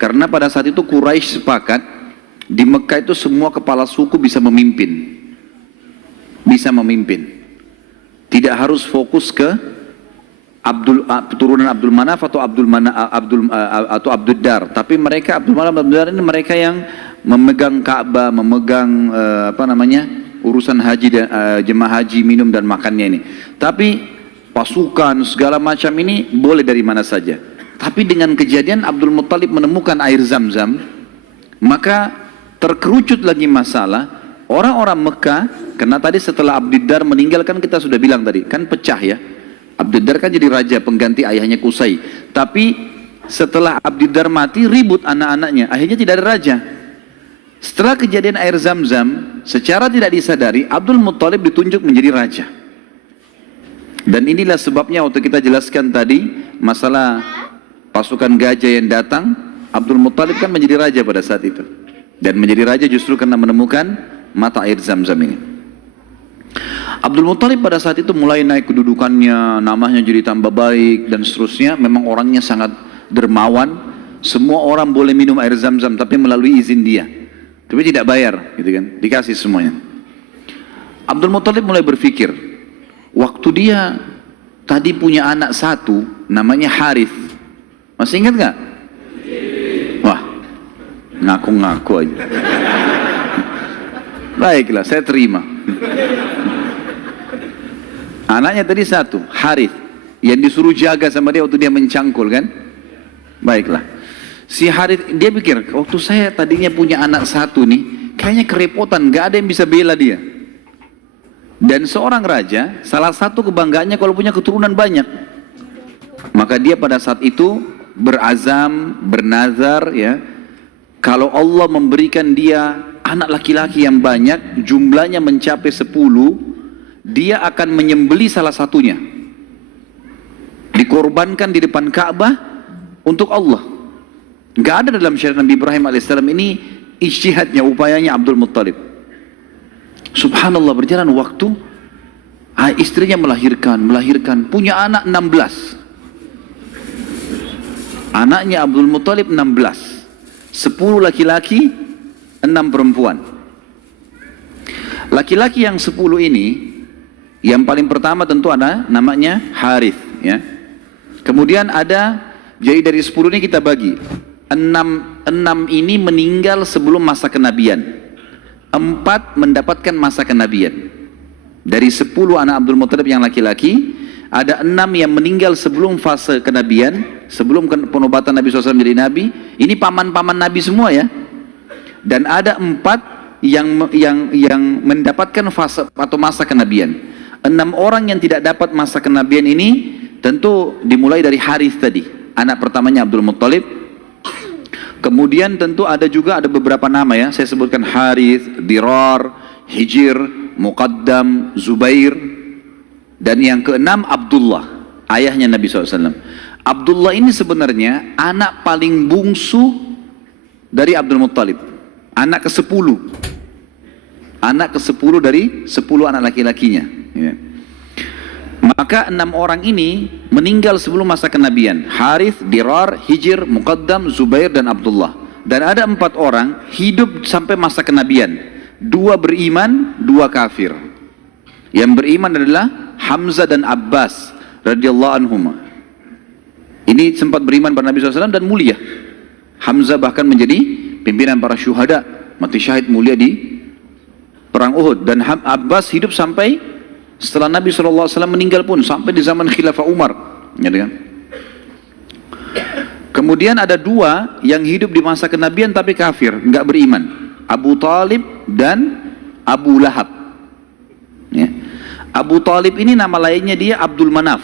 Karena pada saat itu Quraisy sepakat, di Mekah itu semua kepala suku bisa memimpin. Bisa memimpin. Tidak harus fokus ke Turunan Abdul Manaf atau Abdul Dar. Tapi mereka Abdul Manaf Abdul Dar ini mereka yang memegang Ka'bah, memegang urusan haji dan jemaah haji, minum dan makannya ini. Tapi pasukan segala macam ini boleh dari mana saja. Tapi dengan kejadian Abdul Muttalib menemukan air Zam-Zam, maka terkerucut lagi masalah orang-orang Mekah. Karena tadi setelah Abdul Dar meninggal, kan kita sudah bilang tadi, kan pecah ya. Abdul Dar kan jadi raja pengganti ayahnya Qusay. Tapi setelah Abdul Dar mati, ribut anak-anaknya, akhirnya tidak ada raja. Setelah kejadian air Zam-Zam, secara tidak disadari Abdul Muttalib ditunjuk menjadi raja. Dan inilah sebabnya waktu kita jelaskan tadi masalah pasukan gajah yang datang, Abdul Muttalib kan menjadi raja pada saat itu. Dan menjadi raja justru karena menemukan mata air Zam-Zam ini. Abdul Muttalib pada saat itu mulai naik kedudukannya, namanya jadi tambah baik dan seterusnya. Memang orangnya sangat dermawan. Semua orang boleh minum air Zam-Zam tapi melalui izin dia. Tapi tidak bayar, gitu kan? Dikasih semuanya. Abdul Muttalib mulai berpikir, waktu dia tadi punya anak satu, namanya Harith. Masih ingat nggak? Wah, ngaku-ngaku aja. Baiklah, saya terima. Anaknya tadi satu, Harith, yang disuruh jaga sama dia waktu dia mencangkul kan? Baiklah. Si Harith, dia pikir, waktu saya tadinya punya anak satu nih, kayaknya kerepotan, gak ada yang bisa bela dia. Dan seorang raja, salah satu kebanggaannya kalau punya keturunan banyak. Maka dia pada saat itu berazam, bernazar ya, kalau Allah memberikan dia anak laki-laki yang banyak, jumlahnya mencapai 10, dia akan menyembeli salah satunya, dikorbankan di depan Ka'bah untuk Allah. Gak ada dalam syariat Nabi Ibrahim alaihissalam. Ini ijtihadnya, upayanya Abdul Muttalib. Subhanallah, berjalan waktu, istrinya melahirkan, punya anak 16. Anaknya Abdul Muttalib 16, 10 laki-laki, 6 perempuan. Laki-laki yang 10 ini, yang paling pertama tentu ada namanya Harith ya. Kemudian ada, jadi dari 10 ini kita bagi 6 ini meninggal sebelum masa kenabian, 4 mendapatkan masa kenabian. Dari 10 anak Abdul Muttalib yang laki-laki, ada 6 yang meninggal sebelum fase kenabian, sebelum penobatan Nabi SAW menjadi Nabi. Ini paman-paman Nabi semua ya. Dan ada 4 yang mendapatkan fase atau masa kenabian. 6 orang yang tidak dapat masa kenabian ini tentu dimulai dari Harith tadi, anak pertamanya Abdul Muttalib. Kemudian tentu ada beberapa nama ya, saya sebutkan Harith, Dirar, Hijir, Muqaddam, Zubair. Dan yang keenam Abdullah, ayahnya Nabi SAW. Abdullah ini sebenarnya anak paling bungsu dari Abdul Muttalib, anak ke-10. Anak ke-10 dari 10 anak laki-lakinya ya. Maka 6 orang ini meninggal sebelum masa kenabian. Harith, Dirar, Hijir, Muqaddam, Zubair dan Abdullah. Dan ada 4 orang hidup sampai masa kenabian. 2 beriman, 2 kafir. Yang beriman adalah Hamzah dan Abbas radhiyallahu anhum. Ini sempat beriman pada Nabi SAW dan mulia. Hamzah bahkan menjadi pimpinan para syuhada, mati syahid mulia di perang Uhud. Dan Abbas hidup sampai setelah Nabi SAW meninggal pun, sampai di zaman Khilafah Umar ya, kan? Kemudian ada 2 yang hidup di masa kenabian tapi kafir, enggak beriman, Abu Talib dan Abu Lahab ya. Abu Talib ini nama lainnya dia Abdul Manaf,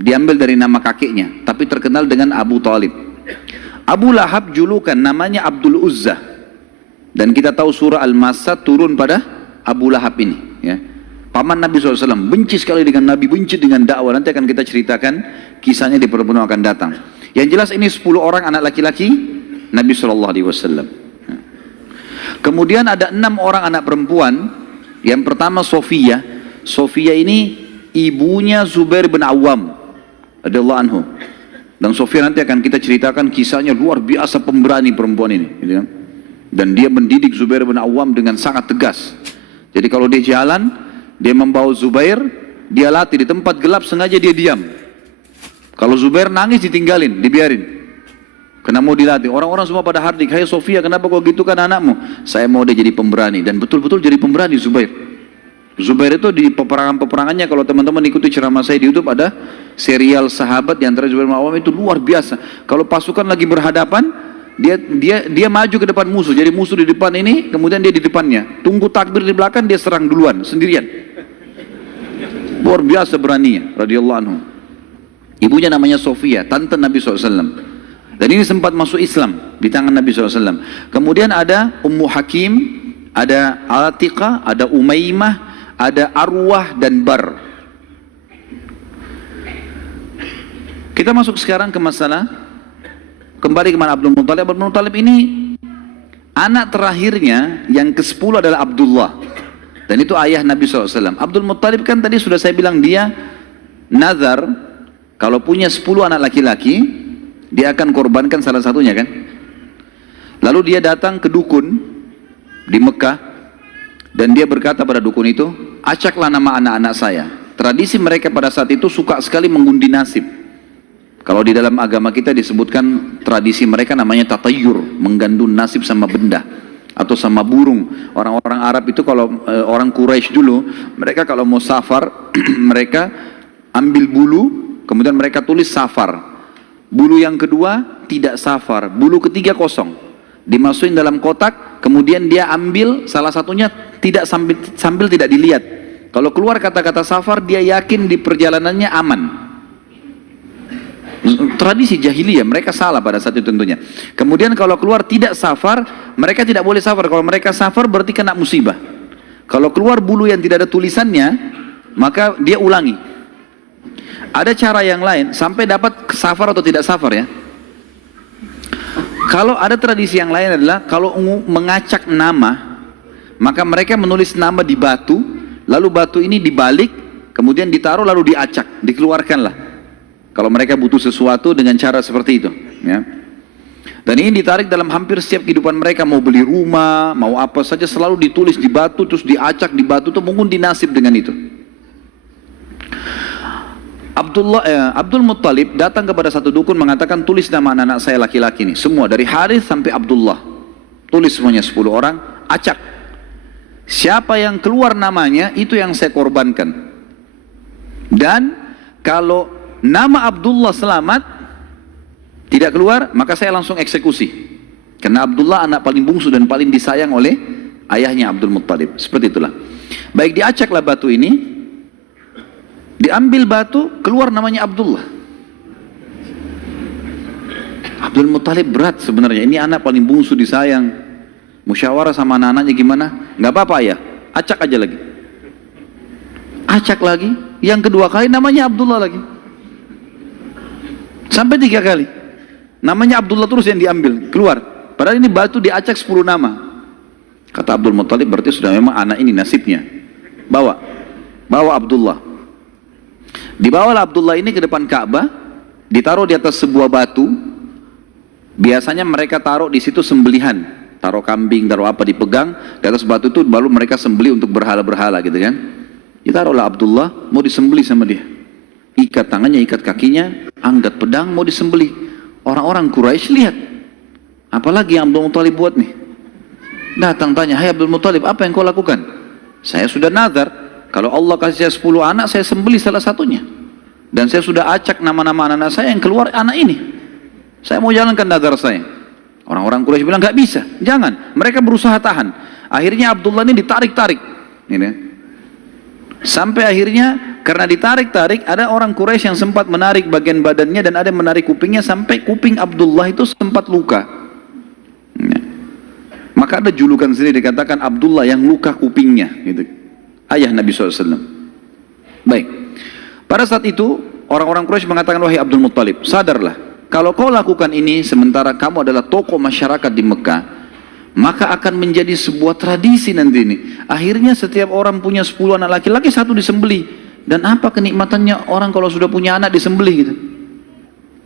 diambil dari nama kakeknya, tapi terkenal dengan Abu Talib. Abu Lahab julukan namanya Abdul Uzzah. Dan kita tahu surah Al-Masad turun pada Abu Lahab ini ya. Paman Nabi SAW, benci sekali dengan Nabi, benci dengan dakwah. Nanti akan kita ceritakan kisahnya di pertemuan akan datang. Yang jelas ini 10 orang anak laki-laki Nabi SAW. Kemudian ada 6 orang anak perempuan. Yang pertama Sofia. Sofia ini ibunya Zubair bin Awam radhiyallahu anhu. Dan Sofia nanti akan kita ceritakan kisahnya, luar biasa pemberani perempuan ini gitu kan? Dan dia mendidik Zubair bin Awam dengan sangat tegas. Jadi kalau dia jalan, dia membawa Zubair, dia latih di tempat gelap, sengaja dia diam. Kalau Zubair nangis ditinggalin, dibiarin. Karena mau dilatih. Orang-orang semua pada hardik, hai Sofia kenapa kau gitu kan anakmu? Saya mau dia jadi pemberani. Dan betul-betul jadi pemberani Zubair. Zubair itu di peperangan-peperangannya, kalau teman-teman ikuti ceramah saya di YouTube, ada serial sahabat di antara Zubair bin Awam itu luar biasa. Kalau pasukan lagi berhadapan, dia maju ke depan musuh. Jadi musuh di depan ini, kemudian dia di depannya. Tunggu takbir di belakang, dia serang duluan sendirian. Luar biasa beraninya, radhiyallahu anhu. Ibunya namanya Sofia, tante Nabi SAW. Dan ini sempat masuk Islam di tangan Nabi SAW. Kemudian ada Ummu Hakim, ada Atiqah, ada Umaymah, ada Arwah dan Bar. Kita masuk sekarang ke masalah, kembali ke mana Abdul Muttalib. Abdul Muttalib ini anak terakhirnya yang ke-10 adalah Abdullah. Dan itu ayah Nabi SAW. Abdul Muttalib kan tadi sudah saya bilang dia nazar. Kalau punya 10 anak laki-laki, dia akan korbankan salah satunya kan. Lalu dia datang ke dukun di Mekah, dan dia berkata pada dukun itu, acaklah nama anak-anak saya. Tradisi mereka pada saat itu suka sekali mengundi nasib. Kalau di dalam agama kita disebutkan tradisi mereka namanya tatayur, menggandun nasib sama benda atau sama burung. Orang-orang Arab itu kalau orang Quraisy dulu, mereka kalau mau safar, mereka ambil bulu, kemudian mereka tulis safar. Bulu yang kedua tidak safar, bulu ketiga kosong. Dimasukin dalam kotak, kemudian dia ambil salah satunya tidak sambil tidak dilihat. Kalau keluar kata-kata safar, dia yakin di perjalanannya aman. Tradisi jahiliyah, mereka salah pada saat itu tentunya. Kemudian kalau keluar tidak safar, mereka tidak boleh safar. Kalau mereka safar berarti kena musibah. Kalau keluar bulu yang tidak ada tulisannya, maka dia ulangi. Ada cara yang lain sampai dapat safar atau tidak safar ya. Kalau ada tradisi yang lain adalah kalau mengacak nama, maka mereka menulis nama di batu, lalu batu ini dibalik, kemudian ditaruh lalu diacak, dikeluarkanlah. Kalau mereka butuh sesuatu dengan cara seperti itu, ya. Dan ini ditarik dalam hampir setiap kehidupan mereka, mau beli rumah, mau apa saja selalu ditulis di batu, terus diacak di batu, itu mungkin dinasib dengan itu. Abdul Muttalib datang kepada satu dukun mengatakan, tulis nama anak-anak saya laki-laki ini, semua dari Harith sampai Abdullah, tulis semuanya 10 orang, acak. Siapa yang keluar namanya, itu yang saya korbankan. Dan kalau nama Abdullah selamat, tidak keluar, maka saya langsung eksekusi. Karena Abdullah anak paling bungsu dan paling disayang oleh ayahnya Abdul Muttalib. Seperti itulah. Baik, diacaklah batu ini, diambil batu, keluar namanya Abdullah. Abdul Muttalib berat sebenarnya, ini anak paling bungsu disayang. Musyawarah sama anak-anaknya gimana? Nggak apa-apa ya, acak aja lagi. Acak lagi, yang kedua kali namanya Abdullah lagi. Sampai 3 kali. Namanya Abdullah terus yang diambil, keluar. Padahal ini batu diacak 10 nama. Kata Abdul Muttalib, berarti sudah memang anak ini nasibnya. Bawa Abdullah. Dibawalah Abdullah ini ke depan Ka'bah, ditaruh di atas sebuah batu. Biasanya mereka taruh di situ sembelihan, taruh kambing, taruh apa, dipegang di atas batu itu, baru mereka sembelih untuk berhala-berhala gitu kan. Ditaruhlah Abdullah, mau disembelih sama dia. Ikat tangannya, ikat kakinya, angkat pedang, mau disembelih. Orang-orang Quraisy lihat, apalagi yang Abdul Muttalib buat nih. Datang tanya, hai Abdul Muttalib, apa yang kau lakukan? Saya sudah nazar, kalau Allah kasih saya 10 anak, saya sembelih salah satunya. Dan saya sudah acak nama-nama anak-anak saya, yang keluar anak ini. Saya mau jalankan nazar saya. Orang-orang Quraisy bilang, nggak bisa, jangan. Mereka berusaha tahan. Akhirnya Abdullah ini ditarik-tarik. Ini. Sampai akhirnya, karena ditarik-tarik, ada orang Quraisy yang sempat menarik bagian badannya dan ada yang menarik kupingnya, sampai kuping Abdullah itu sempat luka. Ya. Maka ada julukan sendiri dikatakan Abdullah yang luka kupingnya. Gitu. Ayah Nabi SAW. Baik. Pada saat itu, orang-orang Quraisy mengatakan, wahai Abdul Muttalib, sadarlah, kalau kau lakukan ini sementara kamu adalah tokoh masyarakat di Mekah, maka akan menjadi sebuah tradisi nanti ini. Akhirnya setiap orang punya 10 anak laki-laki, 1 disembelih. Dan apa kenikmatannya orang kalau sudah punya anak disembelih gitu?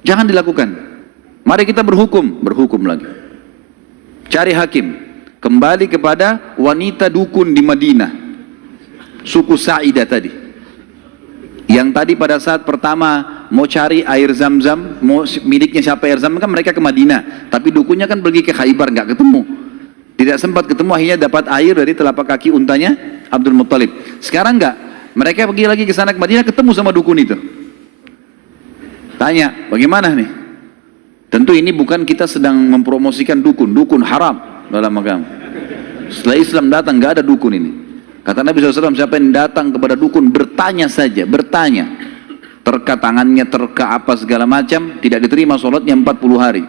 Jangan dilakukan. Mari kita berhukum lagi. Cari hakim. Kembali kepada wanita dukun di Madinah, suku Sa'idah tadi. Yang tadi pada saat pertama mau cari air Zam-Zam, mau miliknya siapa air Zam-Zam kan mereka ke Madinah. Tapi dukunnya kan pergi ke Khaybar, nggak ketemu. Tidak sempat ketemu, akhirnya dapat air dari telapak kaki untanya Abdul Muttalib. Sekarang nggak, mereka pergi lagi ke sana ke Madinah, ketemu sama dukun itu. Tanya, bagaimana nih? Tentu ini bukan kita sedang mempromosikan dukun, dukun haram dalam agama. Setelah Islam datang nggak ada dukun ini. Kata Nabi SAW, siapa yang datang kepada dukun bertanya saja, bertanya. Terka tangannya, terka apa segala macam, tidak diterima sholatnya 40 hari.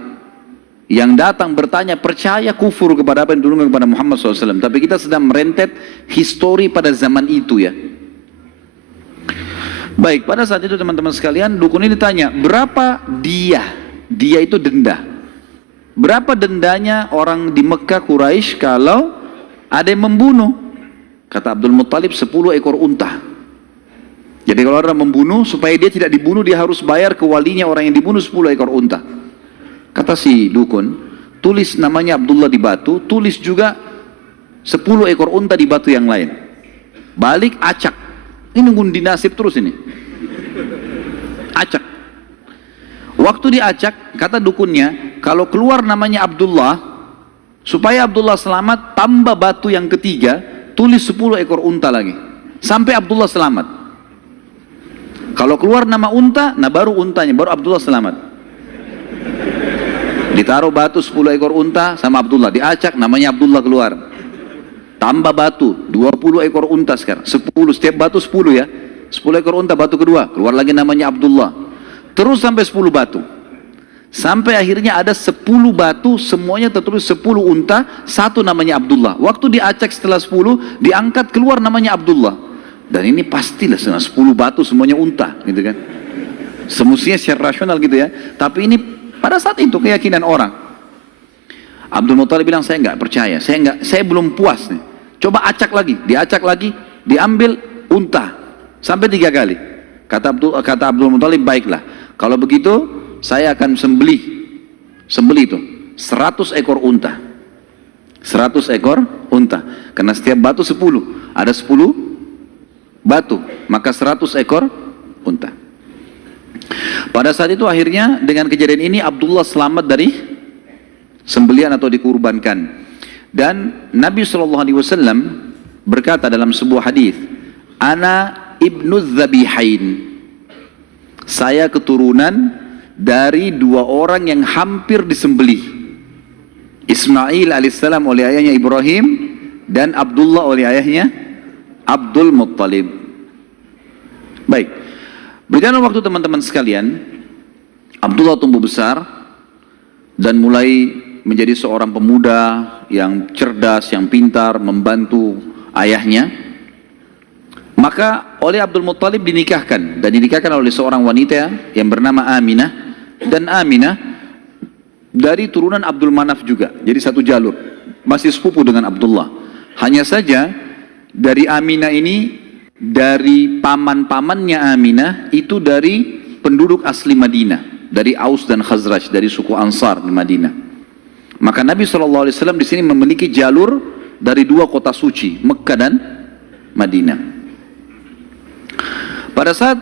Yang datang bertanya, percaya kufur kepada apa yang diturunkan kepada Muhammad SAW. Tapi kita sedang merentet histori pada zaman itu ya. Baik, pada saat itu teman-teman sekalian, dukun ini ditanya, berapa dia? Dia itu denda. Berapa dendanya orang di Mekah Quraisy kalau ada yang membunuh? Kata Abdul Muttalib, 10 ekor unta. Jadi kalau orang membunuh, supaya dia tidak dibunuh, dia harus bayar ke walinya orang yang dibunuh 10 ekor unta. Kata si dukun, tulis namanya Abdullah di batu, tulis juga 10 ekor unta di batu yang lain. Balik, acak. Ini ngundi nasib terus ini. Acak. Waktu diacak, kata dukunnya, kalau keluar namanya Abdullah, supaya Abdullah selamat, tambah batu yang ketiga, tulis 10 ekor unta lagi. Sampai Abdullah selamat. Kalau keluar nama unta, nah baru untanya, baru Abdullah selamat. Ditaruh batu 10 ekor unta sama Abdullah, diacak namanya Abdullah keluar. Tambah batu, 20 ekor unta sekarang, 10, setiap batu 10 ya. 10 ekor unta, batu kedua, keluar lagi namanya Abdullah. Terus sampai 10 batu. Sampai akhirnya ada 10 batu, semuanya tertulis 10 unta, satu namanya Abdullah. Waktu diacak setelah 10, diangkat keluar namanya Abdullah. Dan ini pastilah 10 batu semuanya unta, gitu kan. Semestinya secara rasional gitu ya. Tapi ini pada saat itu keyakinan orang. Abdul Muttalib bilang, saya nggak percaya, saya belum puas nih. Coba acak lagi, diacak lagi, diambil unta sampai 3 kali. Kata Abdul Muttalib, baiklah. Kalau begitu, saya akan sembelih itu 100 ekor unta. 100 ekor unta. Karena setiap batu 10, ada 10 batu, maka 100 ekor unta. Pada saat itu akhirnya dengan kejadian ini Abdullah selamat dari sembelihan atau dikurbankan. Dan Nabi SAW berkata dalam sebuah hadis, Ana ibnu Zabihain, saya keturunan dari 2 orang yang hampir disembelih. Ismail alaihissalam oleh ayahnya Ibrahim, dan Abdullah oleh ayahnya Abdul Muttalib. Baik, berjalan waktu teman-teman sekalian, Abdullah tumbuh besar dan mulai menjadi seorang pemuda yang cerdas, yang pintar, membantu ayahnya. Maka oleh Abdul Muttalib dinikahkan, dan dinikahkan oleh seorang wanita yang bernama Aminah. Dan Aminah dari turunan Abdul Manaf juga, jadi satu jalur, masih sepupu dengan Abdullah. Hanya saja dari Aminah ini, dari paman-pamannya Aminah itu dari penduduk asli Madinah, dari Aus dan Khazraj, dari suku Ansar di Madinah. Maka Nabi SAW di sini memiliki jalur dari 2 kota suci, Mekkah dan Madinah. Pada saat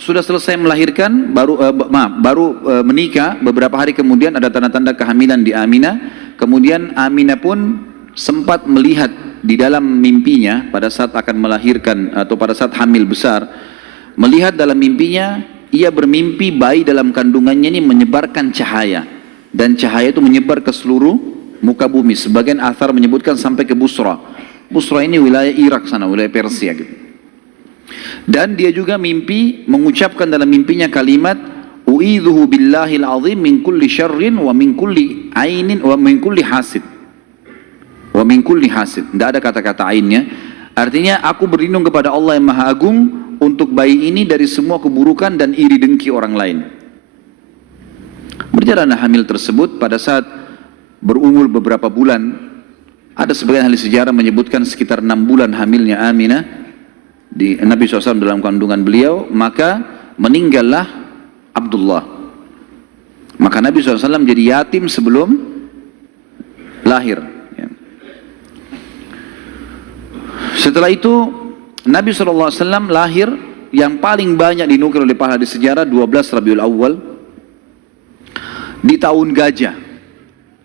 sudah selesai melahirkan, baru menikah, beberapa hari kemudian ada tanda-tanda kehamilan di Aminah. Kemudian Aminah pun sempat melihat di dalam mimpinya pada saat akan melahirkan atau pada saat hamil besar, melihat dalam mimpinya, ia bermimpi bayi dalam kandungannya ini menyebarkan cahaya, dan cahaya itu menyebar ke seluruh muka bumi. Sebagian athar menyebutkan sampai ke Busra. Busra ini wilayah Irak sana, wilayah Persia gitu. Dan dia juga mimpi mengucapkan dalam mimpinya kalimat u'idzuhu billahil azim min kulli syarrin wa min kulli ainin wa min kulli hasid. Wa min kulli hasid. Tidak ada kata-kata ainnya. Artinya aku berlindung kepada Allah yang Maha Agung untuk bayi ini dari semua keburukan dan iri dengki orang lain. Berjalanlah hamil tersebut. Pada saat berumur beberapa bulan, ada sebagian ahli sejarah menyebutkan sekitar 6 bulan hamilnya Aminah di Nabi SAW dalam kandungan beliau, maka meninggallah Abdullah. Maka Nabi SAW jadi yatim sebelum lahir. Setelah itu Nabi SAW lahir yang paling banyak dinukil oleh para hadis sejarah 12 Rabiul Awal di tahun gajah.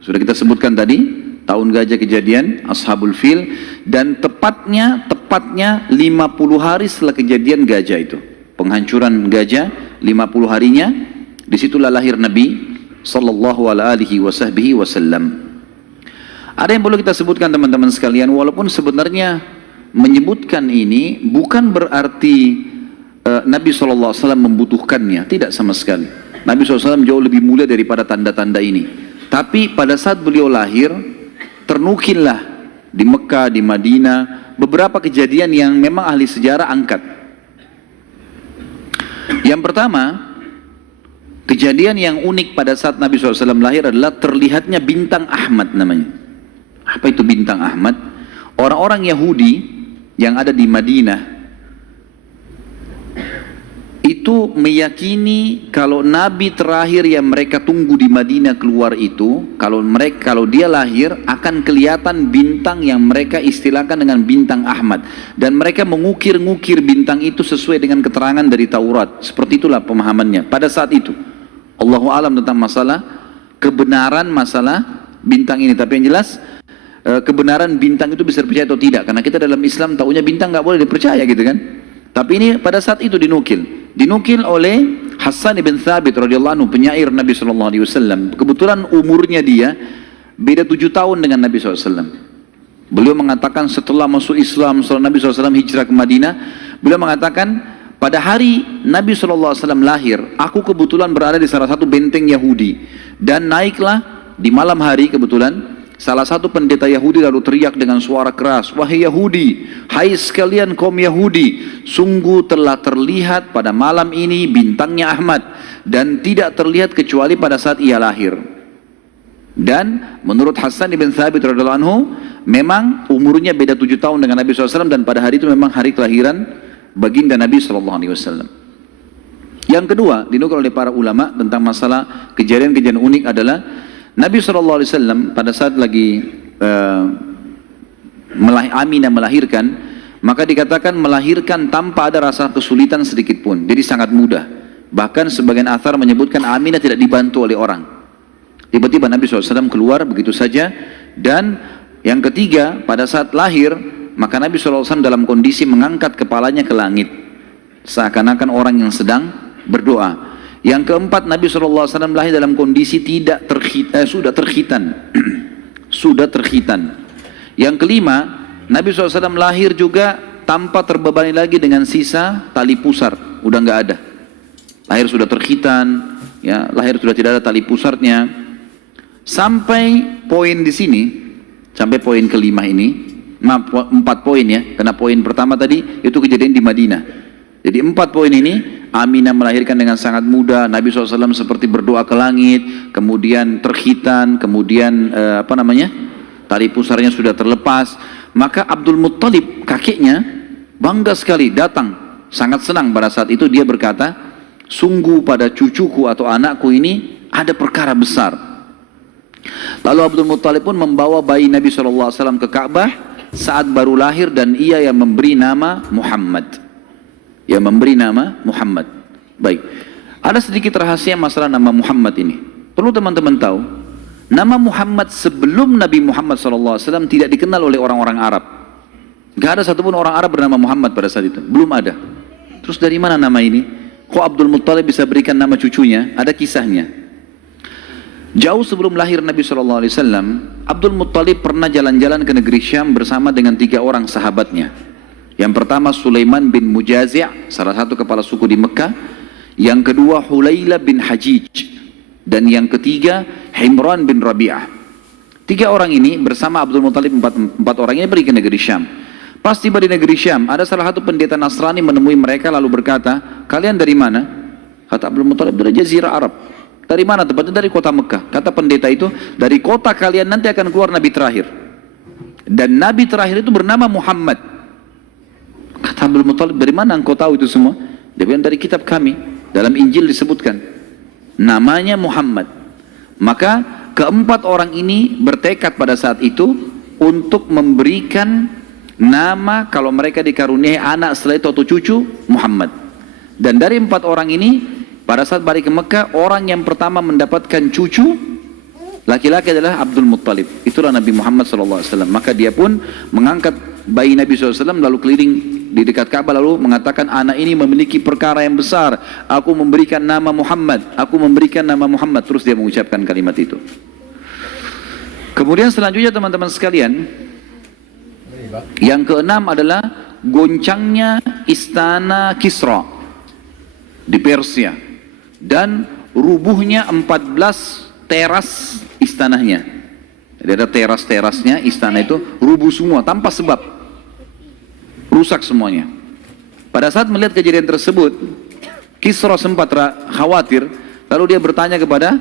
Sudah kita sebutkan tadi, tahun gajah kejadian Ashabul Fil, dan tepatnya 50 hari setelah kejadian gajah itu, penghancuran gajah, 50 harinya, disitulah lahir Nabi sallallahu alaihi wasallam. Ada yang perlu kita sebutkan teman-teman sekalian, walaupun sebenarnya menyebutkan ini bukan berarti Nabi SAW membutuhkannya, tidak sama sekali. Nabi SAW jauh lebih mulia daripada tanda-tanda ini. Tapi pada saat beliau lahir, ternukillah di Mekah, di Madinah, beberapa kejadian yang memang ahli sejarah angkat. Yang pertama, kejadian yang unik pada saat Nabi SAW lahir adalah terlihatnya bintang Ahmad namanya. Apa itu bintang Ahmad? Orang-orang Yahudi yang ada di Madinah itu meyakini kalau Nabi terakhir yang mereka tunggu di Madinah keluar itu, kalau dia lahir akan kelihatan bintang yang mereka istilahkan dengan bintang Ahmad, dan mereka mengukir-ngukir bintang itu sesuai dengan keterangan dari Taurat. Seperti itulah pemahamannya pada saat itu. Allahu a'lam tentang masalah kebenaran masalah bintang ini, tapi yang jelas kebenaran bintang itu bisa dipercaya atau tidak, karena kita dalam Islam taunya bintang nggak boleh dipercaya gitu kan. Tapi ini pada saat itu dinukil oleh Hassan ibn Thabit radhiyallahu anhu, penyair Nabi SAW. Kebetulan umurnya dia beda 7 tahun dengan Nabi SAW. Beliau mengatakan setelah masuk Islam, setelah Nabi SAW hijrah ke Madinah, beliau mengatakan pada hari Nabi SAW lahir, aku kebetulan berada di salah satu benteng Yahudi, dan naiklah di malam hari kebetulan salah satu pendeta Yahudi lalu teriak dengan suara keras, "Wahai Yahudi, hai sekalian kaum Yahudi, sungguh telah terlihat pada malam ini bintangnya Ahmad, dan tidak terlihat kecuali pada saat ia lahir." Dan menurut Hassan ibn Thabit radhiyallahu anhu, memang umurnya beda 7 tahun dengan Nabi SAW, dan pada hari itu memang hari kelahiran baginda Nabi SAW. Yang kedua dinukil oleh para ulama tentang masalah kejadian-kejadian unik adalah Nabi SAW pada saat lagi Aminah melahirkan, maka dikatakan melahirkan tanpa ada rasa kesulitan sedikit pun, jadi sangat mudah. Bahkan sebagian athar menyebutkan Aminah tidak dibantu oleh orang. Tiba-tiba Nabi SAW keluar begitu saja. Dan yang ketiga, pada saat lahir, maka Nabi SAW dalam kondisi mengangkat kepalanya ke langit, seakan-akan orang yang sedang berdoa. Yang keempat, Nabi SAW lahir dalam kondisi sudah terkhitan. Sudah terkhitan. Yang kelima, Nabi SAW lahir juga tanpa terbebani lagi dengan sisa tali pusar. Udah nggak ada. Lahir sudah terkhitan, ya, lahir sudah tidak ada tali pusarnya. Sampai poin di sini, sampai poin kelima ini, 4 poin ya, karena poin pertama tadi itu kejadian di Madinah. Jadi 4 poin ini, Aminah melahirkan dengan sangat mudah, Nabi SAW seperti berdoa ke langit, kemudian terkhitan, kemudian tali pusarnya sudah terlepas. Maka Abdul Muttalib, kakeknya, bangga sekali datang, sangat senang pada saat itu. Dia berkata, sungguh pada cucuku atau anakku ini ada perkara besar. Lalu Abdul Muttalib pun membawa bayi Nabi SAW ke Ka'bah saat baru lahir, dan ia yang memberi nama Muhammad. Baik, ada sedikit rahasia masalah nama Muhammad ini. Perlu teman-teman tahu, nama Muhammad sebelum Nabi Muhammad SAW tidak dikenal oleh orang-orang Arab. Gak ada satupun orang Arab bernama Muhammad pada saat itu, belum ada. Terus dari mana nama ini? Kok Abdul Muttalib bisa berikan nama cucunya? Ada kisahnya. Jauh sebelum lahir Nabi SAW, Abdul Muttalib pernah jalan-jalan ke negeri Syam bersama dengan 3 orang sahabatnya. Yang pertama Sulaiman bin Mujazi', salah satu kepala suku di Mekah. Yang kedua Hulayla bin Hajij. Dan yang ketiga Himran bin Rabi'ah. 3 orang ini bersama Abdul Muttalib, 4 orang ini pergi ke negeri Syam. Pas tiba di negeri Syam, ada salah satu pendeta Nasrani menemui mereka lalu berkata, "Kalian dari mana?" Kata Abdul Muttalib, "Dari Jazirah Arab." "Dari mana?" "Tempatnya dari kota Mekah." Kata pendeta itu, "Dari kota kalian nanti akan keluar Nabi terakhir. Dan Nabi terakhir itu bernama Muhammad." Kata Abdul Muttalib, "Dari mana engkau tahu itu semua?" Dia bilang, "Dari kitab kami, dalam Injil disebutkan namanya Muhammad." Maka keempat orang ini bertekad pada saat itu untuk memberikan nama kalau mereka dikaruniai anak setelah itu atau cucu, Muhammad. Dan dari 4 orang ini, pada saat balik ke Mekah, orang yang pertama mendapatkan cucu laki-laki adalah Abdul Muttalib. Itulah Nabi Muhammad SAW. Maka dia pun mengangkat bayi Nabi SAW lalu keliling di dekat Ka'bah lalu mengatakan, anak ini memiliki perkara yang besar. Aku memberikan nama Muhammad. Aku memberikan nama Muhammad. Terus dia mengucapkan kalimat itu. Kemudian selanjutnya teman-teman sekalian, yang keenam adalah goncangnya istana Kisra di Persia dan rubuhnya 14 teras istananya. Jadi ada teras-terasnya istana itu rubuh semua tanpa sebab, rusak semuanya. Pada saat melihat kejadian tersebut, Kisra sempat khawatir, lalu dia bertanya kepada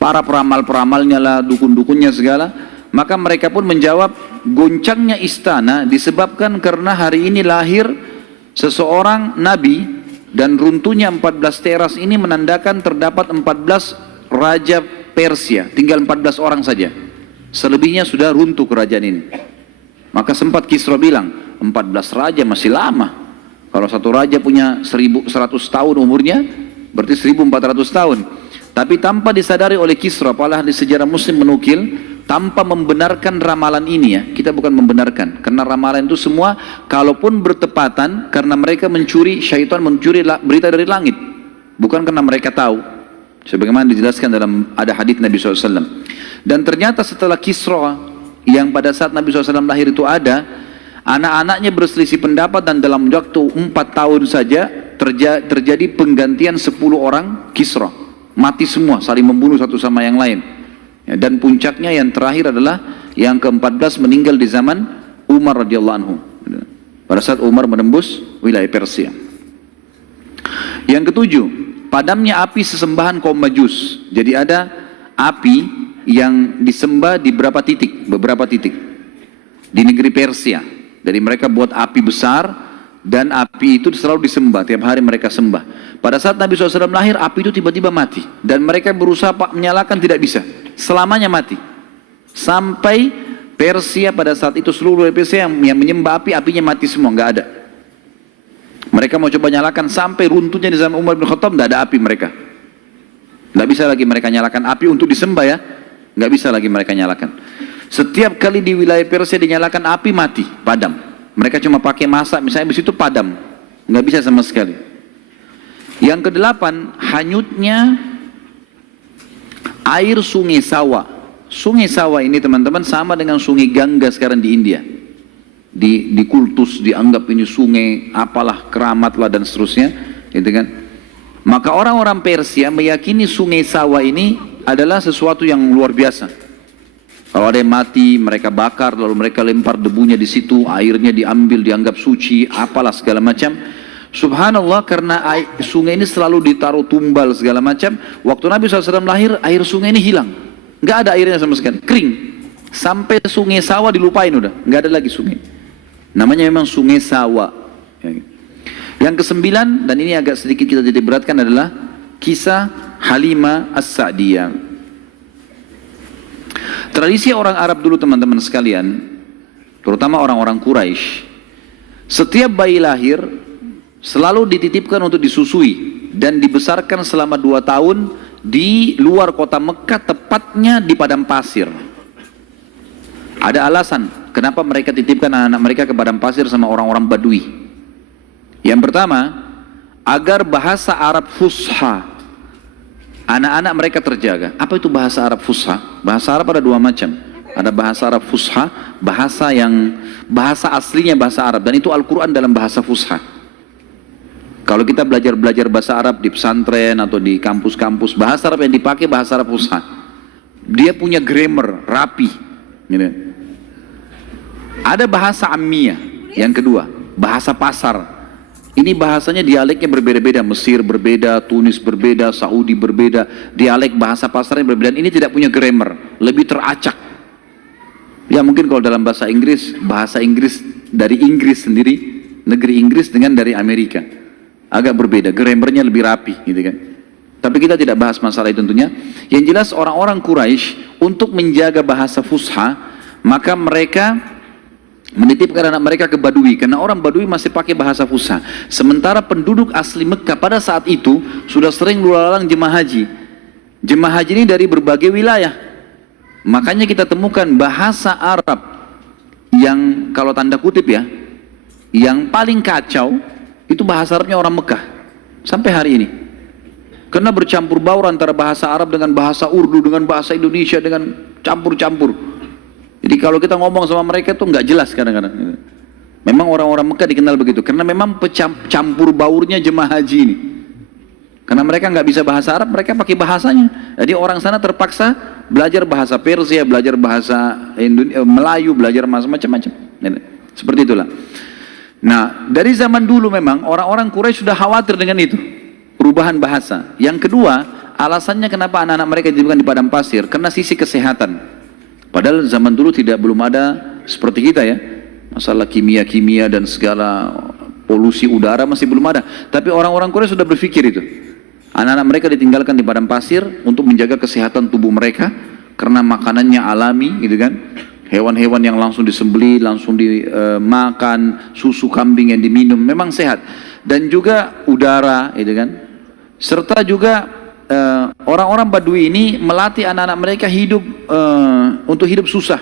para peramal-peramalnya lah, dukun-dukunnya segala. Maka mereka pun menjawab, goncangnya istana disebabkan karena hari ini lahir seseorang nabi, dan runtuhnya 14 teras ini menandakan terdapat 14 raja Persia, tinggal 14 orang saja. Selebihnya sudah runtuh kerajaan ini. Maka sempat Kisra bilang, 14 raja masih lama. Kalau satu raja punya 1100 tahun umurnya, berarti 1400 tahun. Tapi tanpa disadari oleh Kisra, para ahli sejarah muslim menukil, tanpa membenarkan ramalan ini ya, kita bukan membenarkan, karena ramalan itu semua kalaupun bertepatan karena mereka mencuri, syaitan mencuri berita dari langit, bukan karena mereka tahu, sebagaimana dijelaskan dalam ada hadits Nabi SAW. Dan ternyata setelah Kisra yang pada saat Nabi SAW lahir itu ada, anak-anaknya berselisih pendapat dan dalam waktu 4 tahun saja terjadi penggantian 10 orang Kisra, mati semua, saling membunuh satu sama yang lain. Dan puncaknya yang terakhir adalah yang ke-14 meninggal di zaman Umar radhiyallahu anhu, pada saat Umar menembus wilayah Persia. Yang ketujuh, padamnya api sesembahan kaum Majus. Jadi ada api yang disembah di beberapa titik di negeri Persia. Jadi mereka buat api besar dan api itu selalu disembah, tiap hari mereka sembah. Pada saat Nabi SAW lahir, api itu tiba-tiba mati dan mereka berusaha menyalakan, tidak bisa, selamanya mati. Sampai Persia pada saat itu seluruh Persia yang menyembah api, apinya mati semua, nggak ada. Mereka mau coba nyalakan sampai runtuhnya di zaman Umar bin Khattab, nggak ada api mereka. Nggak bisa lagi mereka nyalakan api untuk disembah ya, nggak bisa lagi mereka nyalakan. Setiap kali di wilayah Persia dinyalakan api, mati, padam. Mereka cuma pakai masak, misalnya di situ padam, nggak bisa sama sekali. Yang kedelapan, hanyutnya air sungai Sawa. Sungai Sawa ini teman-teman sama dengan sungai Gangga sekarang di India. Di kultus dianggap ini sungai apalah, keramat lah dan seterusnya, gitu kan. Maka orang-orang Persia meyakini sungai Sawa ini adalah sesuatu yang luar biasa. Kalau ada yang mati, mereka bakar, lalu mereka lempar debunya di situ, airnya diambil, dianggap suci, apalah segala macam. Subhanallah, karena sungai ini selalu ditaruh tumbal segala macam. Waktu Nabi SAW lahir, air sungai ini hilang, nggak ada airnya sama sekali, kering. Sampai sungai Sawa dilupain udah, nggak ada lagi sungai. Namanya memang sungai Sawa. Yang kesembilan, dan ini agak sedikit kita jadi beratkan, adalah kisah Halimah As-Sa'diyah. Tradisi orang Arab dulu teman-teman sekalian, terutama orang-orang Quraisy, setiap bayi lahir selalu dititipkan untuk disusui dan dibesarkan selama 2 tahun di luar kota Mekah, tepatnya di padang pasir. Ada alasan kenapa mereka titipkan anak-anak mereka ke padang pasir sama orang-orang Badui. Yang pertama, agar bahasa Arab fusha anak-anak mereka terjaga. Apa itu bahasa Arab fusha? Bahasa Arab ada 2 macam. Ada bahasa Arab fusha, bahasa aslinya bahasa Arab, dan itu Al-Quran dalam bahasa fusha. Kalau kita belajar bahasa Arab di pesantren atau di kampus-kampus, bahasa Arab yang dipakai bahasa Arab fusha. Dia punya grammar, rapi. Gitu. Ada bahasa Ammiyah, yang kedua, bahasa pasar. Ini bahasanya dialeknya berbeda-beda, Mesir berbeda, Tunis berbeda, Saudi berbeda, dialek bahasa pasarnya berbeda. Ini tidak punya grammar, lebih teracak. Ya mungkin kalau dalam bahasa Inggris dari Inggris sendiri, negeri Inggris dengan dari Amerika, agak berbeda, grammarnya lebih rapi, gitu kan. Tapi kita tidak bahas masalah itu tentunya. Yang jelas orang-orang Quraisy untuk menjaga bahasa fusha, maka mereka menitipkan anak mereka ke Badui, karena orang Badui masih pakai bahasa Fusha. Sementara penduduk asli Mekah pada saat itu sudah sering lalang jemaah haji. Jemaah haji ini dari berbagai wilayah. Makanya kita temukan bahasa Arab yang kalau tanda kutip ya, yang paling kacau itu bahasa Arabnya orang Mekah sampai hari ini. Karena bercampur baur antara bahasa Arab dengan bahasa Urdu, dengan bahasa Indonesia, dengan campur-campur. Jadi kalau kita ngomong sama mereka tuh nggak jelas kadang-kadang. Memang orang-orang Mekah dikenal begitu, karena memang campur baurnya jemaah haji ini. Karena mereka nggak bisa bahasa Arab, mereka pakai bahasanya. Jadi orang sana terpaksa belajar bahasa Persia, belajar bahasa Melayu, belajar macam-macam. Seperti itulah. Nah, dari zaman dulu memang orang-orang Quraisy sudah khawatir dengan itu, perubahan bahasa. Yang kedua, alasannya kenapa anak-anak mereka dititipkan di padang pasir, karena sisi kesehatan. Padahal zaman dulu belum ada seperti kita ya, masalah kimia-kimia dan segala polusi udara masih belum ada. Tapi orang-orang Quraisy sudah berpikir itu. Anak-anak mereka ditinggalkan di padang pasir untuk menjaga kesehatan tubuh mereka, karena makanannya alami gitu kan. Hewan-hewan yang langsung disembelih, langsung dimakan, susu kambing yang diminum, memang sehat. Dan juga udara gitu kan. Serta juga orang-orang Badui ini melatih anak-anak mereka hidup untuk hidup susah,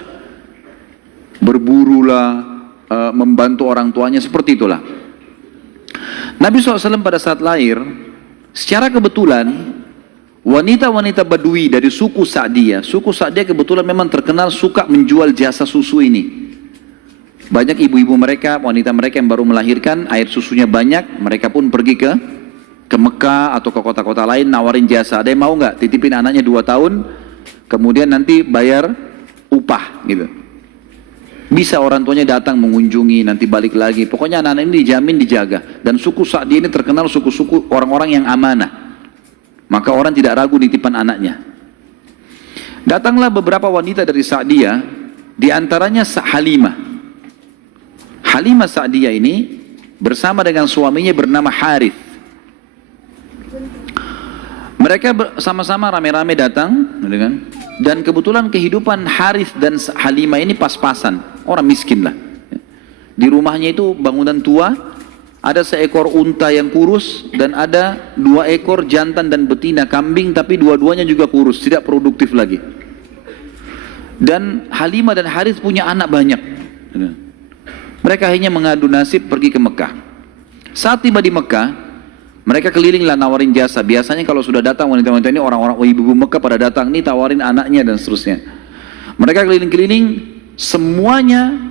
berburulah, membantu orang tuanya, seperti itulah. Nabi SAW pada saat lahir, secara kebetulan wanita-wanita Badui dari suku Sa'diyah kebetulan memang terkenal suka menjual jasa susu ini. Banyak ibu-ibu mereka, wanita mereka yang baru melahirkan, air susunya banyak, mereka pun pergi ke Mekah atau ke kota-kota lain nawarin jasa. Ada yang mau nggak titipin anaknya 2 tahun, kemudian nanti bayar upah gitu. Bisa orang tuanya datang mengunjungi, nanti balik lagi. Pokoknya anak-anak ini dijamin dijaga. Dan suku Sa'di ini terkenal suku-suku orang-orang yang amanah. Maka orang tidak ragu nitipan anaknya. Datanglah beberapa wanita dari Sa'diyah, di antaranya Halimah. Halimah Sa'diyah ini bersama dengan suaminya bernama Harith. Mereka sama-sama rame-rame datang, dan kebetulan kehidupan Harith dan Halimah ini pas-pasan, orang miskin lah. Di rumahnya itu bangunan tua, ada seekor unta yang kurus, dan ada 2 ekor jantan dan betina kambing, tapi dua-duanya juga kurus, tidak produktif lagi. Dan Halimah dan Harith punya anak banyak. Mereka akhirnya mengadu nasib pergi ke Mekah. Saat tiba di Mekah, mereka kelilinglah nawarin jasa. Biasanya kalau sudah datang wanita-wanita ini, orang-orang ibu-ibu Mekah pada datang nih tawarin anaknya dan seterusnya. Mereka keliling-keliling, semuanya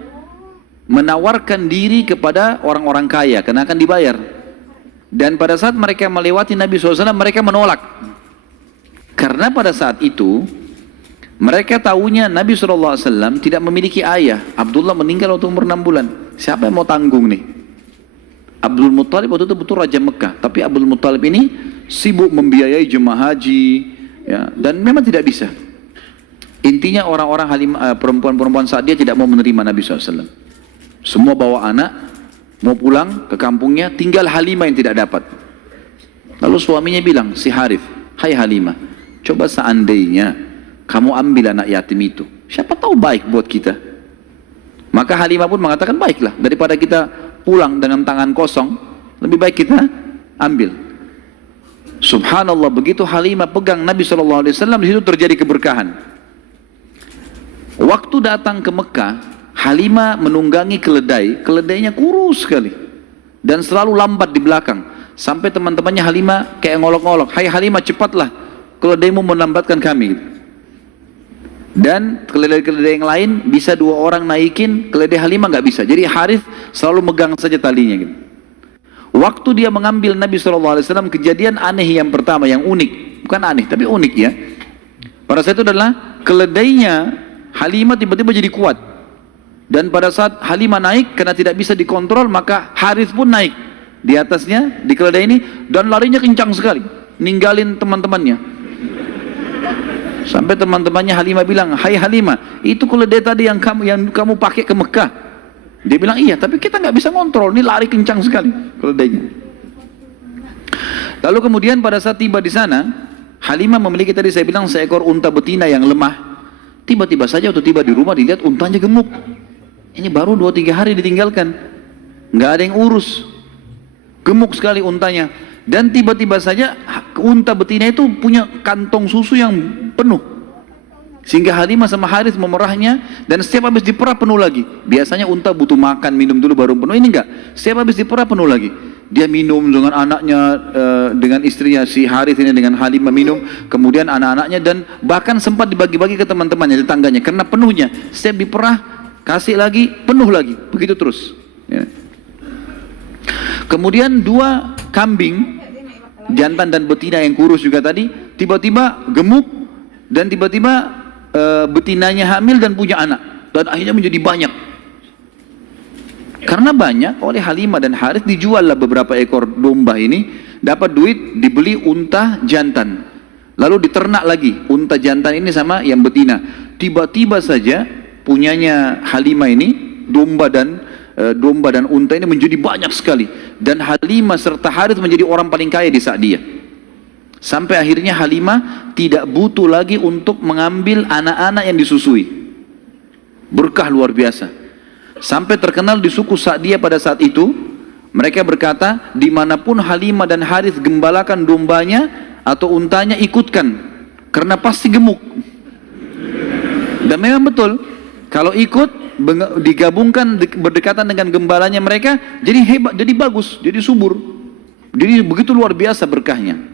menawarkan diri kepada orang-orang kaya karena akan dibayar. Dan pada saat mereka melewati Nabi SAW, mereka menolak. Karena pada saat itu mereka tahunya Nabi SAW tidak memiliki ayah. Abdullah meninggal waktu umur 6 bulan. Siapa yang mau tanggung nih? Abdul Muttalib waktu itu betul Raja Mekah, tapi Abdul Muttalib ini sibuk membiayai jemaah haji, ya, dan memang tidak bisa. Intinya orang-orang perempuan-perempuan saat dia tidak mau menerima Nabi SAW. Semua bawa anak, mau pulang ke kampungnya, tinggal Halimah yang tidak dapat. Lalu suaminya bilang, si Harith, hai Halimah, coba seandainya kamu ambil anak yatim itu, siapa tahu baik buat kita. Maka Halimah pun mengatakan, baiklah, daripada kita pulang dengan tangan kosong, lebih baik kita ambil. Subhanallah, begitu Halimah pegang Nabi SAW, di situ terjadi keberkahan. Waktu datang ke Mekah, Halimah menunggangi keledai, keledainya kurus sekali, dan selalu lambat di belakang. Sampai teman-temannya Halimah kayak ngolok-ngolok, hai Halimah cepatlah, keledaimu melambatkan kami. Dan keledai-keledai yang lain bisa 2 orang naikin, keledai Halimah nggak bisa. Jadi Harith selalu megang saja talinya gitu. Waktu dia mengambil Nabi SAW, kejadian aneh yang pertama, yang unik, bukan aneh tapi unik ya. Pada saat itu adalah keledainya Halimah tiba-tiba jadi kuat. Dan pada saat Halimah naik, karena tidak bisa dikontrol, maka Harith pun naik di atasnya, di keledai ini, dan larinya kencang sekali, ninggalin teman-temannya. Sampai teman-temannya Halimah bilang, hai Halimah, itu keledai tadi yang kamu pakai ke Mekah. Dia bilang, iya, tapi kita nggak bisa kontrol, ini lari kencang sekali keledainya. Lalu kemudian pada saat tiba di sana, Halimah memiliki tadi saya bilang seekor unta betina yang lemah. Tiba-tiba saja waktu tiba di rumah dilihat untanya gemuk. Ini baru 2-3 hari ditinggalkan. Nggak ada yang urus. Gemuk sekali untanya. Dan tiba-tiba saja unta betina itu punya kantong susu yang penuh. Sehingga Halimah sama Harith memerahnya, dan setiap habis diperah penuh lagi. Biasanya unta butuh makan, minum dulu baru penuh. Ini enggak. Setiap habis diperah penuh lagi. Dia minum dengan anaknya, dengan istrinya si Harith ini, dengan Halimah minum. Kemudian anak-anaknya, dan bahkan sempat dibagi-bagi ke teman-temannya, tetangganya. Karena penuhnya. Setiap diperah, kasih lagi, penuh lagi. Begitu terus. Ya. Kemudian 2 kambing, jantan dan betina yang kurus juga tadi, tiba-tiba gemuk, dan tiba-tiba betinanya hamil dan punya anak, dan akhirnya menjadi banyak. Karena banyak, oleh Halimah dan Harith dijual lah beberapa ekor domba ini, dapat duit, dibeli unta jantan, lalu diternak lagi unta jantan ini sama yang betina. Tiba-tiba saja punyanya Halimah ini domba dan unta ini menjadi banyak sekali, dan Halimah serta Harith menjadi orang paling kaya di saat dia. Sampai akhirnya Halimah tidak butuh lagi untuk mengambil anak-anak yang disusui. Berkah luar biasa. Sampai terkenal di suku Sa'diyah pada saat itu, mereka berkata, dimanapun Halimah dan Harith gembalakan dombanya atau untanya, ikutkan, karena pasti gemuk. Dan memang betul, kalau ikut digabungkan berdekatan dengan gembalanya mereka, jadi hebat, jadi bagus, jadi subur. Jadi begitu luar biasa berkahnya.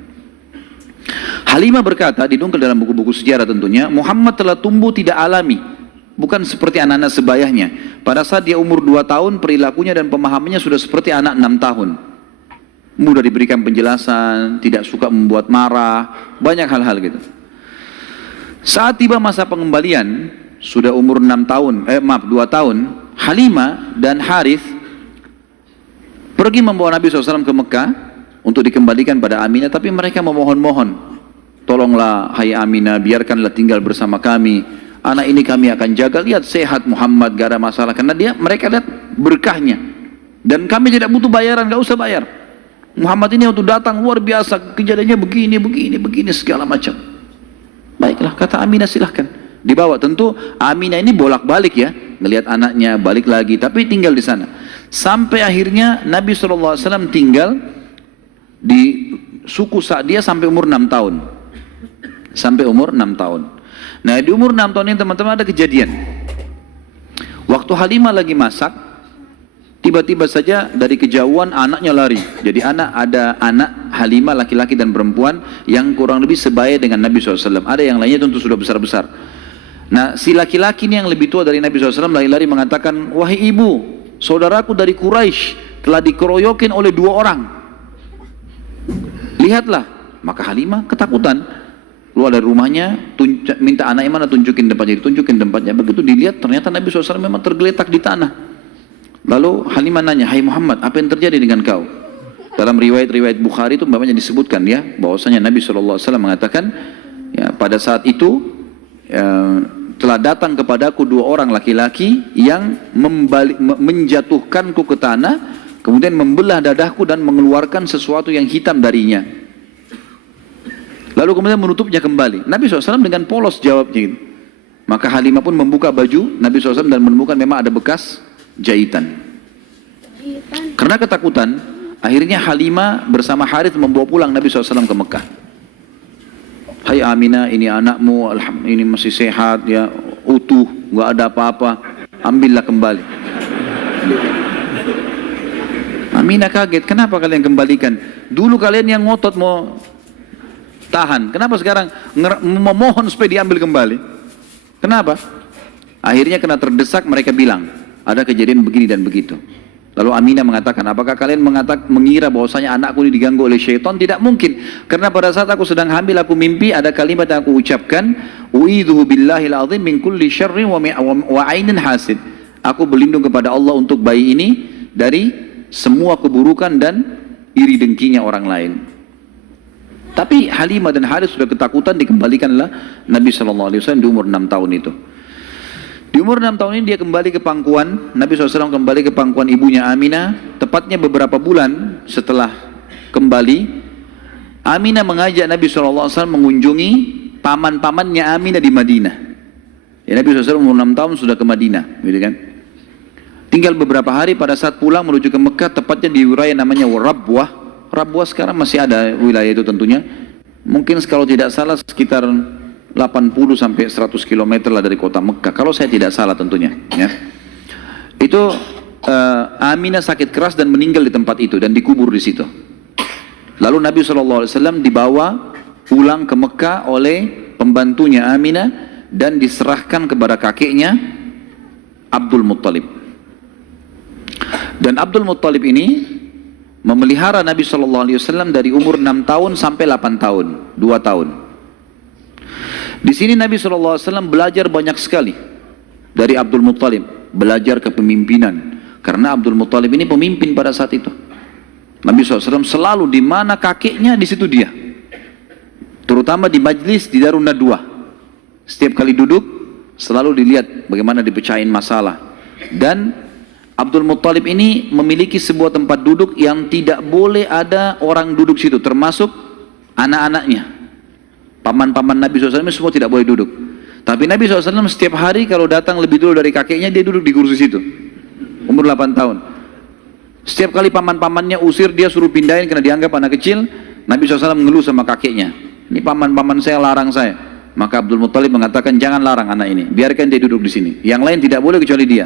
Halimah berkata, dinukil dalam buku-buku sejarah tentunya, Muhammad telah tumbuh tidak alami, bukan seperti anak-anak sebayahnya. Pada saat dia umur 2 tahun, perilakunya dan pemahamannya sudah seperti anak 6 tahun. Mudah diberikan penjelasan, tidak suka membuat marah, banyak hal-hal gitu. Saat tiba masa pengembalian, sudah umur 2 tahun, Halimah dan Harith pergi membawa Nabi SAW ke Mekah untuk dikembalikan pada Aminah, tapi mereka memohon-mohon, tolonglah hai Aminah, biarkanlah tinggal bersama kami, anak ini kami akan jaga, lihat sehat Muhammad, gak ada masalah, karena mereka lihat berkahnya, dan kami tidak butuh bayaran, gak usah bayar. Muhammad ini waktu datang luar biasa, kejadiannya begini, segala macam. Baiklah, kata Aminah, silahkan dibawa. Tentu Aminah ini bolak-balik ya, ngelihat anaknya, balik lagi, tapi tinggal di sana. Sampai akhirnya Nabi SAW tinggal di suku Sa'diyah sampai umur 6 tahun. Sampai umur 6 tahun. Nah, di umur 6 tahun ini teman-teman ada kejadian. Waktu Halimah lagi masak, tiba-tiba saja dari kejauhan anaknya lari. Jadi ada anak Halimah laki-laki dan perempuan yang kurang lebih sebaya dengan Nabi SAW. Ada yang lainnya tentu sudah besar-besar. Nah, si laki-laki ini yang lebih tua dari Nabi SAW lari-lari mengatakan, wahai ibu, saudaraku dari Quraisy telah dikeroyokin oleh 2 orang. Lihatlah. Maka Halimah ketakutan, keluar dari rumahnya, minta anaknya mana, tunjukin tempatnya, ditunjukin tempatnya. Begitu dilihat, ternyata Nabi SAW memang tergeletak di tanah. Lalu Halimah nanya, hai Muhammad, apa yang terjadi dengan kau? Dalam riwayat-riwayat Bukhari itu umpamanya disebutkan ya, bahwasanya Nabi SAW mengatakan, ya, pada saat itu telah datang kepadaku 2 orang laki-laki yang menjatuhkanku ke tanah, kemudian membelah dadahku dan mengeluarkan sesuatu yang hitam darinya. Lalu kemudian menutupnya kembali. Nabi SAW dengan polos jawabnya gitu. Maka Halimah pun membuka baju Nabi SAW dan menemukan memang ada bekas jahitan. Karena ketakutan, akhirnya Halimah bersama Harith membawa pulang Nabi SAW ke Mekah. Hai Aminah, ini anakmu, ini masih sehat ya, utuh, nggak ada apa-apa, ambillah kembali. Aminah kaget, kenapa kalian kembalikan? Dulu kalian yang ngotot mau tahan, kenapa sekarang memohon supaya diambil kembali? Kenapa? Akhirnya karena terdesak mereka bilang, ada kejadian begini dan begitu. Lalu Aminah mengatakan, apakah kalian mengira bahwasanya anakku ini diganggu oleh syaitan? Tidak mungkin, karena pada saat aku sedang hamil aku mimpi ada kalimat yang aku ucapkan, u'idzuhu billahil azim min kulli syarrin wa ainin hasid. Aku berlindung kepada Allah untuk bayi ini dari semua keburukan dan iri dengkinya orang lain. Tapi Halimah dan Harith sudah ketakutan, dikembalikanlah Nabi SAW di umur 6 tahun itu. Di umur 6 tahun ini dia kembali ke pangkuan, Nabi SAW kembali ke pangkuan ibunya Aminah, tepatnya beberapa bulan setelah kembali, Aminah mengajak Nabi SAW mengunjungi paman-pamannya Aminah di Madinah. Ya, Nabi SAW umur 6 tahun sudah ke Madinah, gitu kan? Tinggal beberapa hari pada saat pulang menuju ke Mekah, tepatnya di wilayah namanya Rabwah. Rabwah sekarang masih ada wilayah itu tentunya. Mungkin kalau tidak salah sekitar 80 sampai 100 km lah dari kota Mekah. Kalau saya tidak salah tentunya. Ya. Itu Aminah sakit keras dan meninggal di tempat itu dan dikubur di situ. Lalu Nabi SAW dibawa pulang ke Mekah oleh pembantunya Aminah dan diserahkan kepada kakeknya Abdul Muttalib. Dan Abdul Muttalib ini memelihara Nabi SAW dari umur 6 tahun sampai 8 tahun, 2 tahun. Di sini Nabi SAW belajar banyak sekali dari Abdul Muttalib, belajar kepemimpinan. Karena Abdul Muttalib ini pemimpin pada saat itu. Nabi SAW selalu di mana kakeknya, di situ dia. Terutama di majlis di Darun Nadwah. Setiap kali duduk, selalu dilihat bagaimana dipecahin masalah. Dan Abdul Muttalib ini memiliki sebuah tempat duduk yang tidak boleh ada orang duduk situ, termasuk anak-anaknya. Paman-paman Nabi SAW semua tidak boleh duduk. Tapi Nabi SAW setiap hari kalau datang lebih dulu dari kakeknya, dia duduk di kursi situ. Umur 8 tahun. Setiap kali paman-pamannya usir, dia suruh pindahin karena dianggap anak kecil. Nabi SAW mengeluh sama kakeknya. Ini paman-paman saya larang saya. Maka Abdul Muttalib mengatakan, jangan larang anak ini, biarkan dia duduk di sini. Yang lain tidak boleh kecuali dia.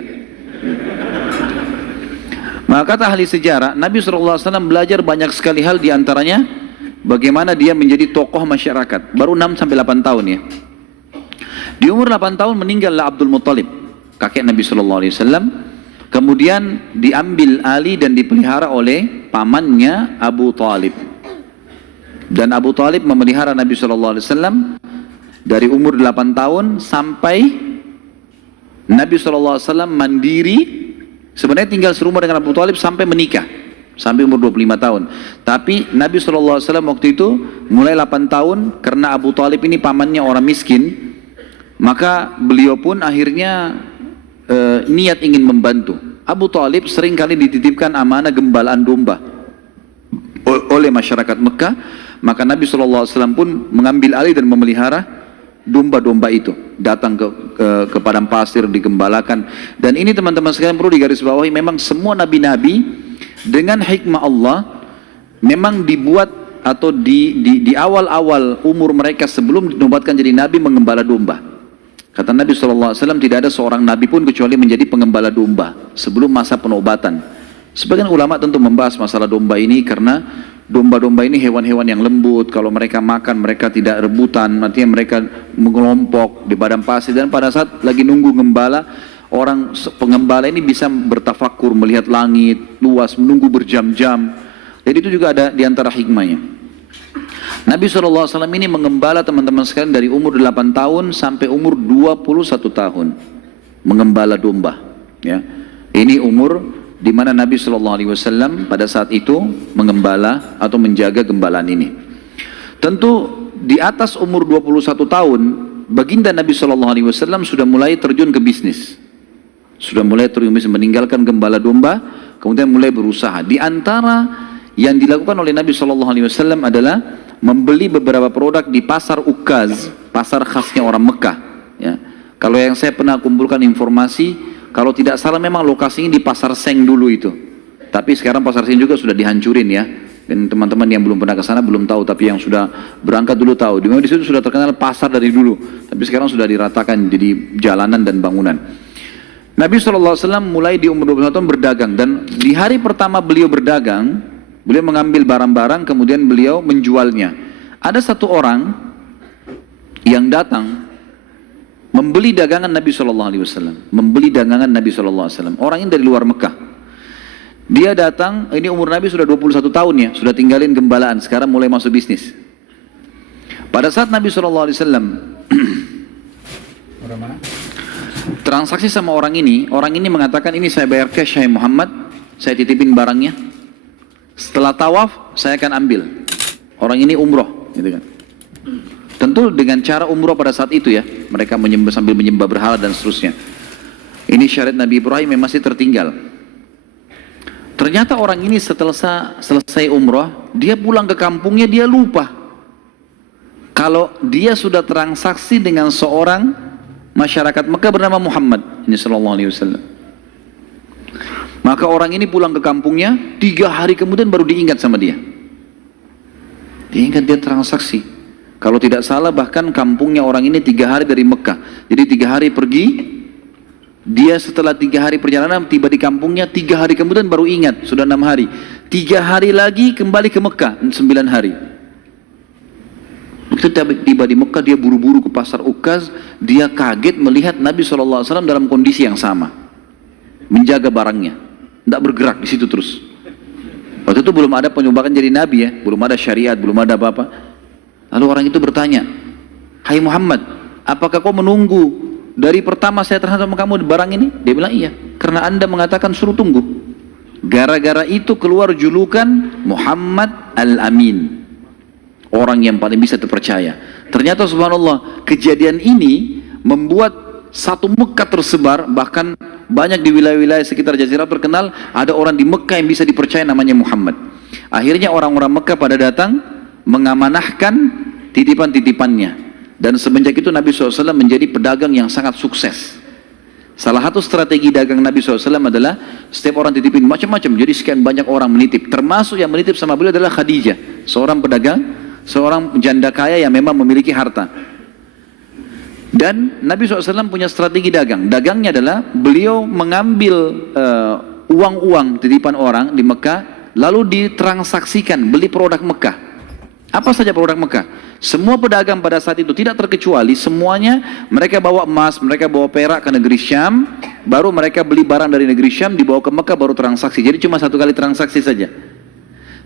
Maka kata ahli sejarah, Nabi SAW belajar banyak sekali hal, diantaranya bagaimana dia menjadi tokoh masyarakat. Baru 6-8 tahun ya. Di umur 8 tahun meninggallah Abdul Muttalib, kakek Nabi SAW. Kemudian diambil alih dan dipelihara oleh pamannya Abu Talib. Dan Abu Talib memelihara Nabi SAW dari umur 8 tahun sampai Nabi SAW mandiri. Sebenarnya tinggal serumah dengan Abu Talib sampai menikah, sampai umur 25 tahun. Tapi Nabi SAW waktu itu mulai 8 tahun, karena Abu Talib ini pamannya orang miskin, maka beliau pun akhirnya niat ingin membantu. Abu Talib seringkali dititipkan amanah gembalaan domba oleh masyarakat Mekah, maka Nabi SAW pun mengambil alih dan memelihara domba-domba itu, datang ke padang pasir, digembalakan. Dan ini teman-teman sekalian perlu digarisbawahi, memang semua nabi-nabi dengan hikmah Allah memang dibuat atau di awal-awal umur mereka sebelum dinobatkan jadi nabi mengembala domba. Kata Nabi SAW, tidak ada seorang nabi pun kecuali menjadi pengembala domba sebelum masa penobatan. Sebagian ulama tentu membahas masalah domba ini karena domba-domba ini hewan-hewan yang lembut, kalau mereka makan mereka tidak rebutan, artinya mereka mengelompok di padang pasir, dan pada saat lagi nunggu gembala, orang pengembala ini bisa bertafakur, melihat langit luas, menunggu berjam-jam. Jadi itu juga ada di antara hikmahnya. Nabi SAW ini mengembala teman-teman sekalian dari umur 8 tahun sampai umur 21 tahun mengembala domba ya. Ini umur di mana Nabi SAW pada saat itu mengembala atau menjaga gembalaan ini. Tentu di atas umur 21 tahun, baginda Nabi SAW sudah mulai terjun ke bisnis. Sudah mulai terjun ke bisnis, meninggalkan gembala domba, kemudian mulai berusaha. Di antara yang dilakukan oleh Nabi SAW adalah membeli beberapa produk di pasar Ukaz, pasar khasnya orang Mekah. Ya. Kalau yang saya pernah kumpulkan informasi, kalau tidak salah memang lokasinya di Pasar Seng dulu itu. Tapi sekarang Pasar Seng juga sudah dihancurin ya. Dan teman-teman yang belum pernah ke sana belum tahu, tapi yang sudah berangkat dulu tahu. Di situ sudah terkenal pasar dari dulu. Tapi sekarang sudah diratakan jadi jalanan dan bangunan. Nabi SAW mulai di umur 21 tahun berdagang. Dan di hari pertama beliau berdagang, beliau mengambil barang-barang kemudian beliau menjualnya. Ada satu orang yang datang membeli dagangan Nabi SAW, membeli dagangan Nabi SAW. Orang ini dari luar Mekah. Dia datang, ini umur Nabi sudah 21 tahun ya, sudah tinggalin gembalaan, sekarang mulai masuk bisnis. Pada saat Nabi SAW transaksi sama orang ini mengatakan, ini saya bayar cash, saya Muhammad, saya titipin barangnya. Setelah tawaf, saya akan ambil. Orang ini umroh, gitu kan. Tentu dengan cara umroh pada saat itu ya, mereka sambil menyembah berhala dan seterusnya. Ini syariat Nabi Ibrahim yang masih tertinggal. Ternyata orang ini setelah selesai umroh, dia pulang ke kampungnya, dia lupa kalau dia sudah transaksi dengan seorang masyarakat Mekah bernama Muhammad ini sallallahu alaihi wasallam. Maka orang ini pulang ke kampungnya, 3 hari kemudian baru diingat sama dia. Diingat dia transaksi. Kalau tidak salah bahkan kampungnya orang ini 3 hari dari Mekah. Jadi 3 hari pergi, dia setelah 3 hari perjalanan tiba di kampungnya, 3 hari kemudian baru ingat, sudah 6 hari. 3 hari lagi kembali ke Mekah, 9 hari. Begitu tiba di Mekah, dia buru-buru ke pasar Ukaz, dia kaget melihat Nabi SAW dalam kondisi yang sama. Menjaga barangnya, tidak bergerak di situ terus. Waktu itu belum ada penyumbatan jadi Nabi ya, belum ada syariat, belum ada apa-apa. Lalu orang itu bertanya, "Hai Muhammad, apakah kau menunggu dari pertama saya terhadap kamu di barang ini?" Dia bilang, "Iya, karena Anda mengatakan suruh tunggu." Gara-gara itu keluar julukan Muhammad Al-Amin, orang yang paling bisa terpercaya. Ternyata subhanallah, kejadian ini membuat satu Mekah tersebar, bahkan banyak di wilayah-wilayah sekitar Jazirah terkenal, ada orang di Mekah yang bisa dipercaya namanya Muhammad. Akhirnya orang-orang Mekah pada datang, mengamanahkan titipan-titipannya. Dan semenjak itu Nabi SAW menjadi pedagang yang sangat sukses. Salah satu strategi dagang Nabi SAW adalah setiap orang titipin macam-macam, jadi sekian banyak orang menitip. Termasuk yang menitip sama beliau adalah Khadijah, seorang pedagang, seorang janda kaya yang memang memiliki harta. Dan Nabi SAW punya strategi dagang. Dagangnya adalah beliau mengambil uang-uang titipan orang di Mekah, lalu ditransaksikan, beli produk Mekah. Apa saja produk Mekah? Semua pedagang pada saat itu tidak terkecuali, semuanya mereka bawa emas, mereka bawa perak ke negeri Syam, baru mereka beli barang dari negeri Syam, dibawa ke Mekah, baru transaksi. Jadi cuma 1 kali transaksi saja.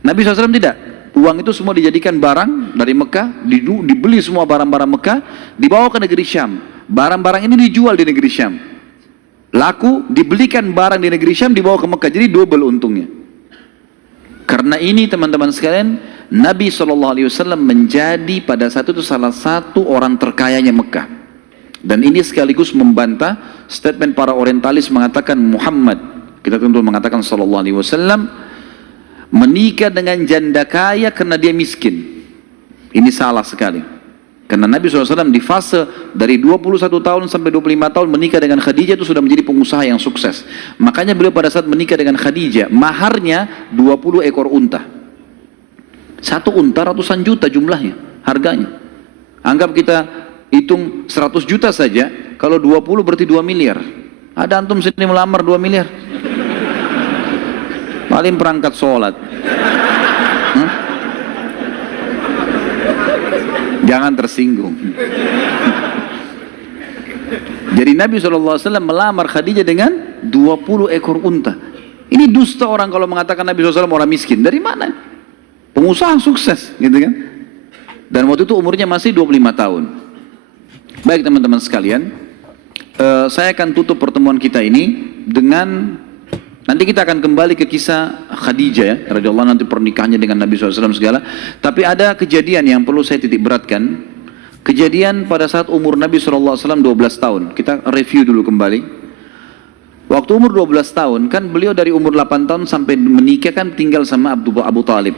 Nabi SAW tidak. Uang itu semua dijadikan barang dari Mekah, dibeli semua barang-barang Mekah, dibawa ke negeri Syam. Barang-barang ini dijual di negeri Syam. Laku, dibelikan barang di negeri Syam, dibawa ke Mekah. Jadi double untungnya. Karena ini teman-teman sekalian, Nabi SAW menjadi pada saat itu salah satu orang terkayanya Mekah. Dan ini sekaligus membantah statement para orientalis mengatakan Muhammad, kita tentu mengatakan SAW, menikah dengan janda kaya karena dia miskin. Ini salah sekali. Karena Nabi SAW di fase dari 21 tahun sampai 25 tahun menikah dengan Khadijah itu sudah menjadi pengusaha yang sukses. Makanya beliau pada saat menikah dengan Khadijah, maharnya 20 ekor unta. 1 unta ratusan juta jumlahnya, harganya. Anggap kita hitung 100 juta saja, kalau 20 berarti 2 miliar. Ada antum sini melamar 2 miliar? Paling perangkat sholat. Jangan tersinggung. Jadi Nabi SAW melamar Khadijah dengan 20 ekor unta. Ini dusta orang kalau mengatakan Nabi SAW orang miskin. Dari mana? Pengusaha sukses, gitu kan? Dan waktu itu umurnya masih 25 tahun. Baik teman-teman sekalian, saya akan tutup pertemuan kita ini dengan, nanti kita akan kembali ke kisah Khadijah ya, radhiyallahu anha, nanti pernikahannya dengan Nabi SAW segala. Tapi ada kejadian yang perlu saya titik beratkan. Kejadian pada saat umur Nabi SAW 12 tahun. Kita review dulu kembali. Waktu umur 12 tahun, kan beliau dari umur 8 tahun sampai menikah kan tinggal sama Abu Talib.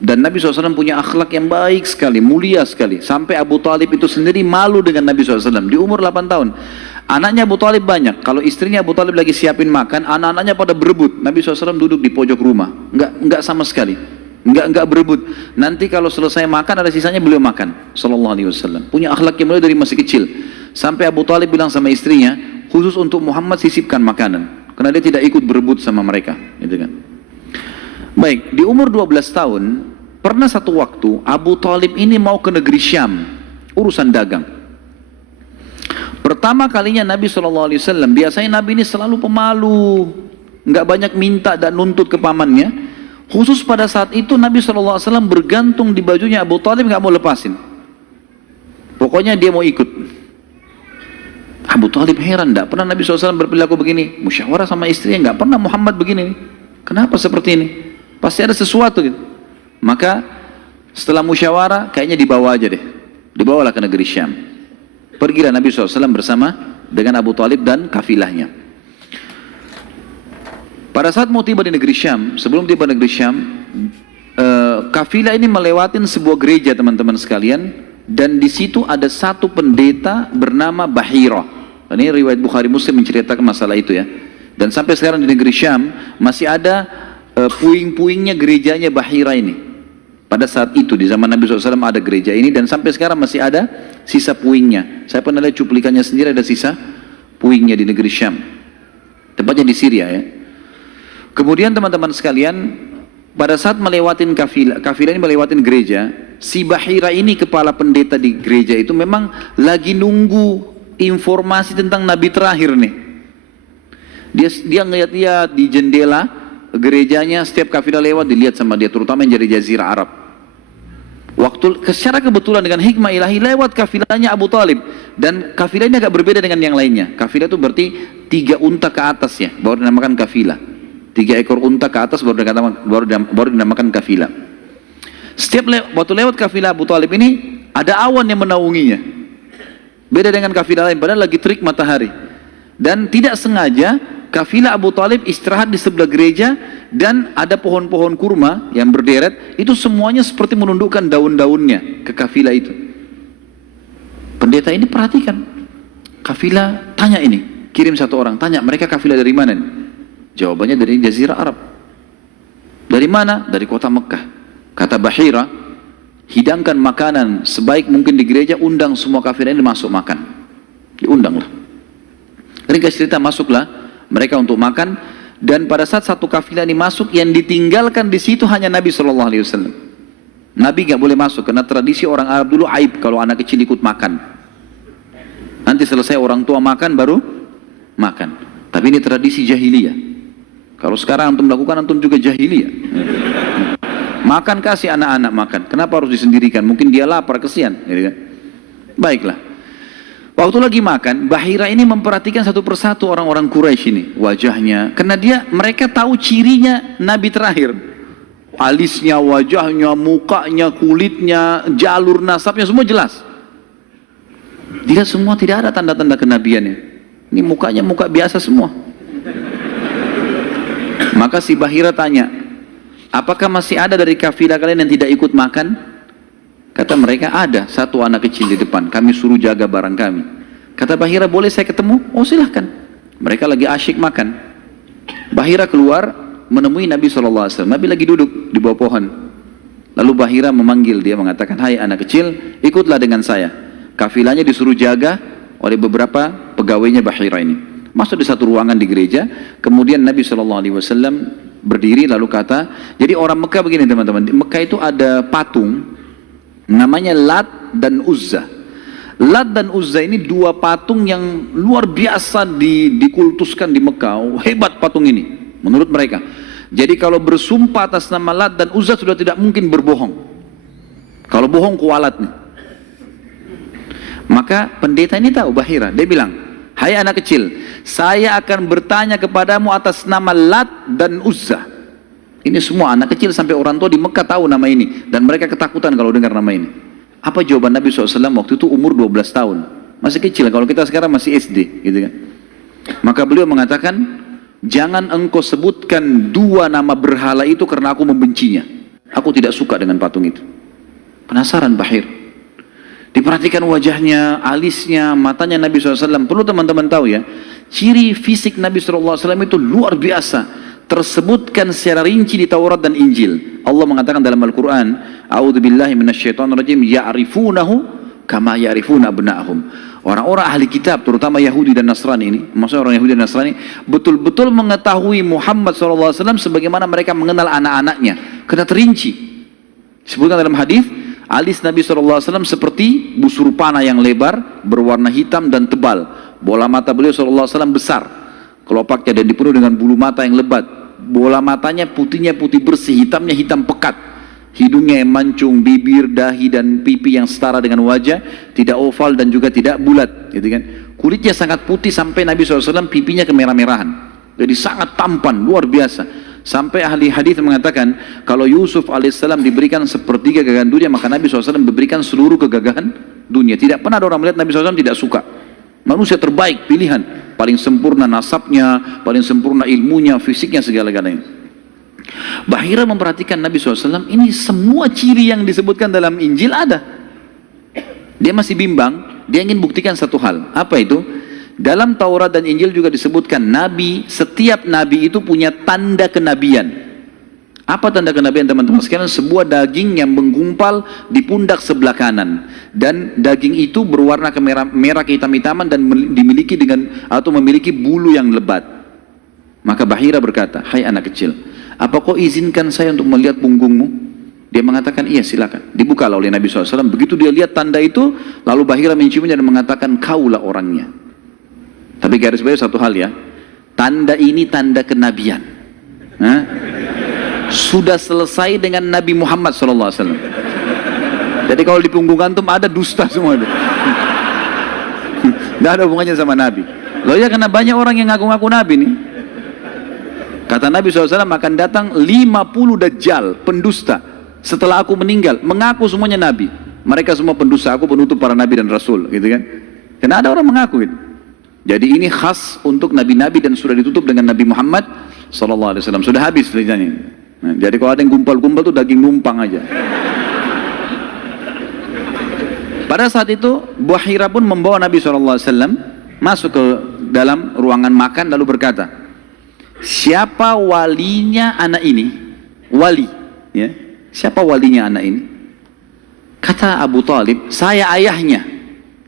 Dan Nabi SAW punya akhlak yang baik sekali, mulia sekali. Sampai Abu Talib itu sendiri malu dengan Nabi SAW di umur 8 tahun. Anaknya Abu Talib banyak. Kalau istrinya Abu Talib lagi siapin makan, anak-anaknya pada berebut. Nabi SAW duduk di pojok rumah. Enggak sama sekali. Enggak berebut. Nanti kalau selesai makan ada sisanya beliau makan. Sallallahu alaihi wasallam. Punya akhlak yang mulia dari masih kecil. Sampai Abu Talib bilang sama istrinya, khusus untuk Muhammad sisipkan makanan. Karena dia tidak ikut berebut sama mereka. Gitu kan. Baik, di umur 12 tahun, pernah satu waktu Abu Talib ini mau ke negeri Syam, urusan dagang. Pertama kalinya Nabi SAW, biasanya Nabi ini selalu pemalu, nggak banyak minta dan nuntut ke pamannya. Khusus pada saat itu Nabi SAW bergantung di bajunya Abu Talib, nggak mau lepasin. Pokoknya dia mau ikut. Abu Talib heran, nggak pernah Nabi SAW berperilaku begini. Musyawarah sama istrinya, nggak pernah Muhammad begini. Kenapa seperti ini? Pasti ada sesuatu gitu. Maka setelah musyawarah kayaknya dibawa aja deh. Dibawalah ke negeri Syam. Pergilah Nabi SAW bersama dengan Abu Talib dan kafilahnya. Pada saat mau tiba di negeri Syam, sebelum tiba di negeri Syam, kafilah ini melewatin sebuah gereja teman-teman sekalian, dan di situ ada satu pendeta bernama Bahira. Ini riwayat Bukhari Muslim menceritakan masalah itu ya. Dan sampai sekarang di negeri Syam masih ada puing-puingnya gerejanya Bahira ini. Pada saat itu di zaman Nabi SAW ada gereja ini dan sampai sekarang masih ada sisa puingnya. Saya pernah lihat cuplikannya sendiri, ada sisa puingnya di negeri Syam. Tepatnya di Syria ya. Kemudian teman-teman sekalian, pada saat melewatin kafilah ini melewatin gereja, si Bahira ini kepala pendeta di gereja itu memang lagi nunggu informasi tentang Nabi terakhir nih. Dia ngeliat-liat di jendela gerejanya, setiap kafilah lewat dilihat sama dia, terutama yang dari Jazirah Arab. Secara kebetulan dengan hikmah ilahi lewat kafilahnya Abu Talib, dan kafilah ini agak berbeda dengan yang lainnya. Kafilah itu berarti 3 unta ke atas ya, baru dinamakan kafilah. 3 ekor unta ke atas baru dinamakan kafilah. Waktu lewat kafilah Abu Talib ini ada awan yang menaunginya. Beda dengan kafilah lain, padahal lagi terik matahari. Dan tidak sengaja kafilah Abu Talib istirahat di sebelah gereja dan ada pohon-pohon kurma yang berderet, itu semuanya seperti menundukkan daun-daunnya ke kafilah itu. Pendeta ini perhatikan, kafilah tanya ini, kirim satu orang, tanya mereka kafilah dari mana nih? Jawabannya dari Jazirah Arab. Dari mana? Dari kota Mekah. Kata Bahira, hidangkan makanan sebaik mungkin di gereja, undang semua kafilah ini masuk makan. Diundanglah. Ringkas cerita, masuklah mereka untuk makan, dan pada saat satu kafilah ini masuk, yang ditinggalkan di situ hanya Nabi SAW. Nabi nggak boleh masuk karena tradisi orang Arab dulu aib kalau anak kecil ikut makan. Nanti selesai orang tua makan baru makan. Tapi ini tradisi jahiliyah. Kalau sekarang antum lakukan, antum juga jahiliyah. Makan, kasih anak-anak makan. Kenapa harus disendirikan? Mungkin dia lapar, kesian. Baiklah. Waktu lagi makan, Bahira ini memperhatikan satu persatu orang-orang Quraisy ini, wajahnya. Karena mereka tahu cirinya Nabi terakhir. Alisnya, wajahnya, mukanya, kulitnya, jalur nasabnya, semua jelas. Dia semua tidak ada tanda-tanda kenabiannya. Ini mukanya muka biasa semua. Maka si Bahira tanya, apakah masih ada dari kafilah kalian yang tidak ikut makan? Kata mereka, ada satu anak kecil di depan, kami suruh jaga barang kami. Kata Bahira, boleh saya ketemu? Oh silahkan. Mereka lagi asyik makan. Bahira keluar menemui Nabi SAW. Nabi lagi duduk di bawah pohon. Lalu Bahira memanggil dia, mengatakan, hai anak kecil, ikutlah dengan saya. Kafilahnya disuruh jaga oleh beberapa pegawainya Bahira ini. Masuk di satu ruangan di gereja. Kemudian Nabi SAW berdiri lalu kata, jadi orang Mekah begini teman-teman, di Mekah itu ada patung namanya Lat dan Uzza. Lat dan Uzza ini 2 patung yang luar biasa dikultuskan di Mekah. Hebat patung ini menurut mereka. Jadi kalau bersumpah atas nama Lat dan Uzza sudah tidak mungkin berbohong. Kalau bohong kualat nih. Maka pendeta ini tahu Bahira, dia bilang, hai anak kecil, saya akan bertanya kepadamu atas nama Lat dan Uzza. Ini semua anak kecil sampai orang tua di Mekah tahu nama ini. Dan mereka ketakutan kalau dengar nama ini. Apa jawaban Nabi SAW waktu itu? Umur 12 tahun. Masih kecil, kalau kita sekarang masih SD. Gitu kan? Maka beliau mengatakan, jangan engkau sebutkan 2 nama berhala itu karena aku membencinya. Aku tidak suka dengan patung itu. Penasaran Bahir. Diperhatikan wajahnya, alisnya, matanya Nabi SAW. Perlu teman-teman tahu ya, ciri fisik Nabi SAW itu luar biasa. Tersebutkan secara rinci di Taurat dan Injil. Allah mengatakan dalam Al-Quran, A'udzubillahi minasyaitonirrajim, ya'rifunahu kama ya'rifuna abna'ahum. Orang-orang ahli kitab, terutama Yahudi dan Nasrani ini, maksudnya orang Yahudi dan Nasrani, betul-betul mengetahui Muhammad SAW sebagaimana mereka mengenal anak-anaknya. Karena terinci. Disebutkan dalam hadis, alis Nabi SAW seperti busur panah yang lebar, berwarna hitam dan tebal. Bola mata beliau SAW besar, kelopaknya, dan dipenuhi dengan bulu mata yang lebat. Bola matanya putihnya putih bersih, hitamnya hitam pekat. Hidungnya yang mancung, bibir, dahi, dan pipi yang setara dengan wajah, tidak oval dan juga tidak bulat. Gitu kan? Kulitnya sangat putih sampai Nabi SAW pipinya kemerah-merahan. Jadi sangat tampan, luar biasa. Sampai ahli hadis mengatakan, kalau Yusuf alaihissalam diberikan sepertiga gagahan dunia, maka Nabi SAW diberikan seluruh kegagahan dunia. Tidak pernah ada orang melihat Nabi SAW tidak suka. Manusia terbaik, pilihan, paling sempurna nasabnya, paling sempurna ilmunya, fisiknya, segala-galanya. Bahira memperhatikan Nabi SAW, ini semua ciri yang disebutkan dalam Injil ada. Dia masih bimbang, dia ingin buktikan satu hal. Apa itu? Dalam Taurat dan Injil juga disebutkan nabi, setiap nabi itu punya tanda kenabian. Apa tanda kenabian teman-teman sekalian? Sebuah daging yang menggumpal di pundak sebelah kanan, dan daging itu berwarna merah kehitam-hitaman dan dimiliki memiliki bulu yang lebat. Maka Bahira berkata, "Hai anak kecil, apa kau izinkan saya untuk melihat punggungmu?" Dia mengatakan, "Iya, silakan." Dibukalah oleh Nabi SAW. Begitu dia lihat tanda itu, lalu Bahira menciumnya dan mengatakan, "Kaulah orangnya." Tapi garis bawah satu hal ya, tanda ini tanda kenabian. Sudah selesai dengan Nabi Muhammad SAW. Jadi kalau di punggung antum ada dusta semua itu. Tidak ada hubungannya sama Nabi. Loh ya, karena banyak orang yang ngaku-ngaku Nabi nih. Kata Nabi SAW, akan datang 50 dajjal, pendusta, setelah aku meninggal, mengaku semuanya Nabi. Mereka semua pendusta, aku penutup para Nabi dan Rasul, gitu kan. Karena ada orang mengaku gitu. Jadi ini khas untuk Nabi-Nabi dan sudah ditutup dengan Nabi Muhammad SAW. Sudah habis ceritanya. Nah, jadi kalau ada yang gumpal-gumpal tuh daging numpang aja. Pada saat itu Bahira pun membawa Nabi SAW masuk ke dalam ruangan makan lalu berkata, "Siapa walinya anak ini?" Wali, ya. Siapa walinya anak ini? Kata Abu Talib, "Saya ayahnya."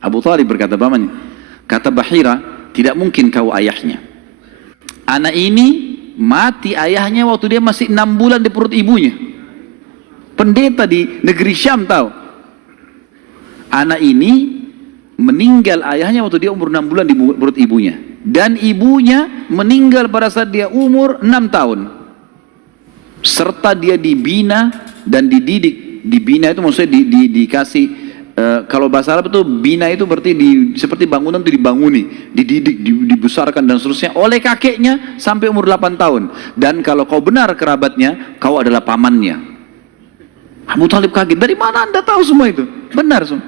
Abu Talib berkata, "Pamannya." Kata Bahira, "Tidak mungkin kau ayahnya. Anak ini mati ayahnya waktu dia masih 6 bulan di perut ibunya. Pendeta di negeri Syam tahu. Anak ini meninggal ayahnya waktu dia umur 6 bulan di perut ibunya. Dan ibunya meninggal pada saat dia umur 6 tahun. Serta dia dibina dan dididik. Dibina itu maksudnya dikasih, kalau bahasa Arab itu bina itu berarti seperti bangunan itu dibanguni, dididik, dibesarkan dan seterusnya oleh kakeknya sampai umur 8 tahun. Dan kalau kau benar kerabatnya, kau adalah pamannya." Abu Talib kaget, "Dari mana anda tahu semua itu?" "Benar semua."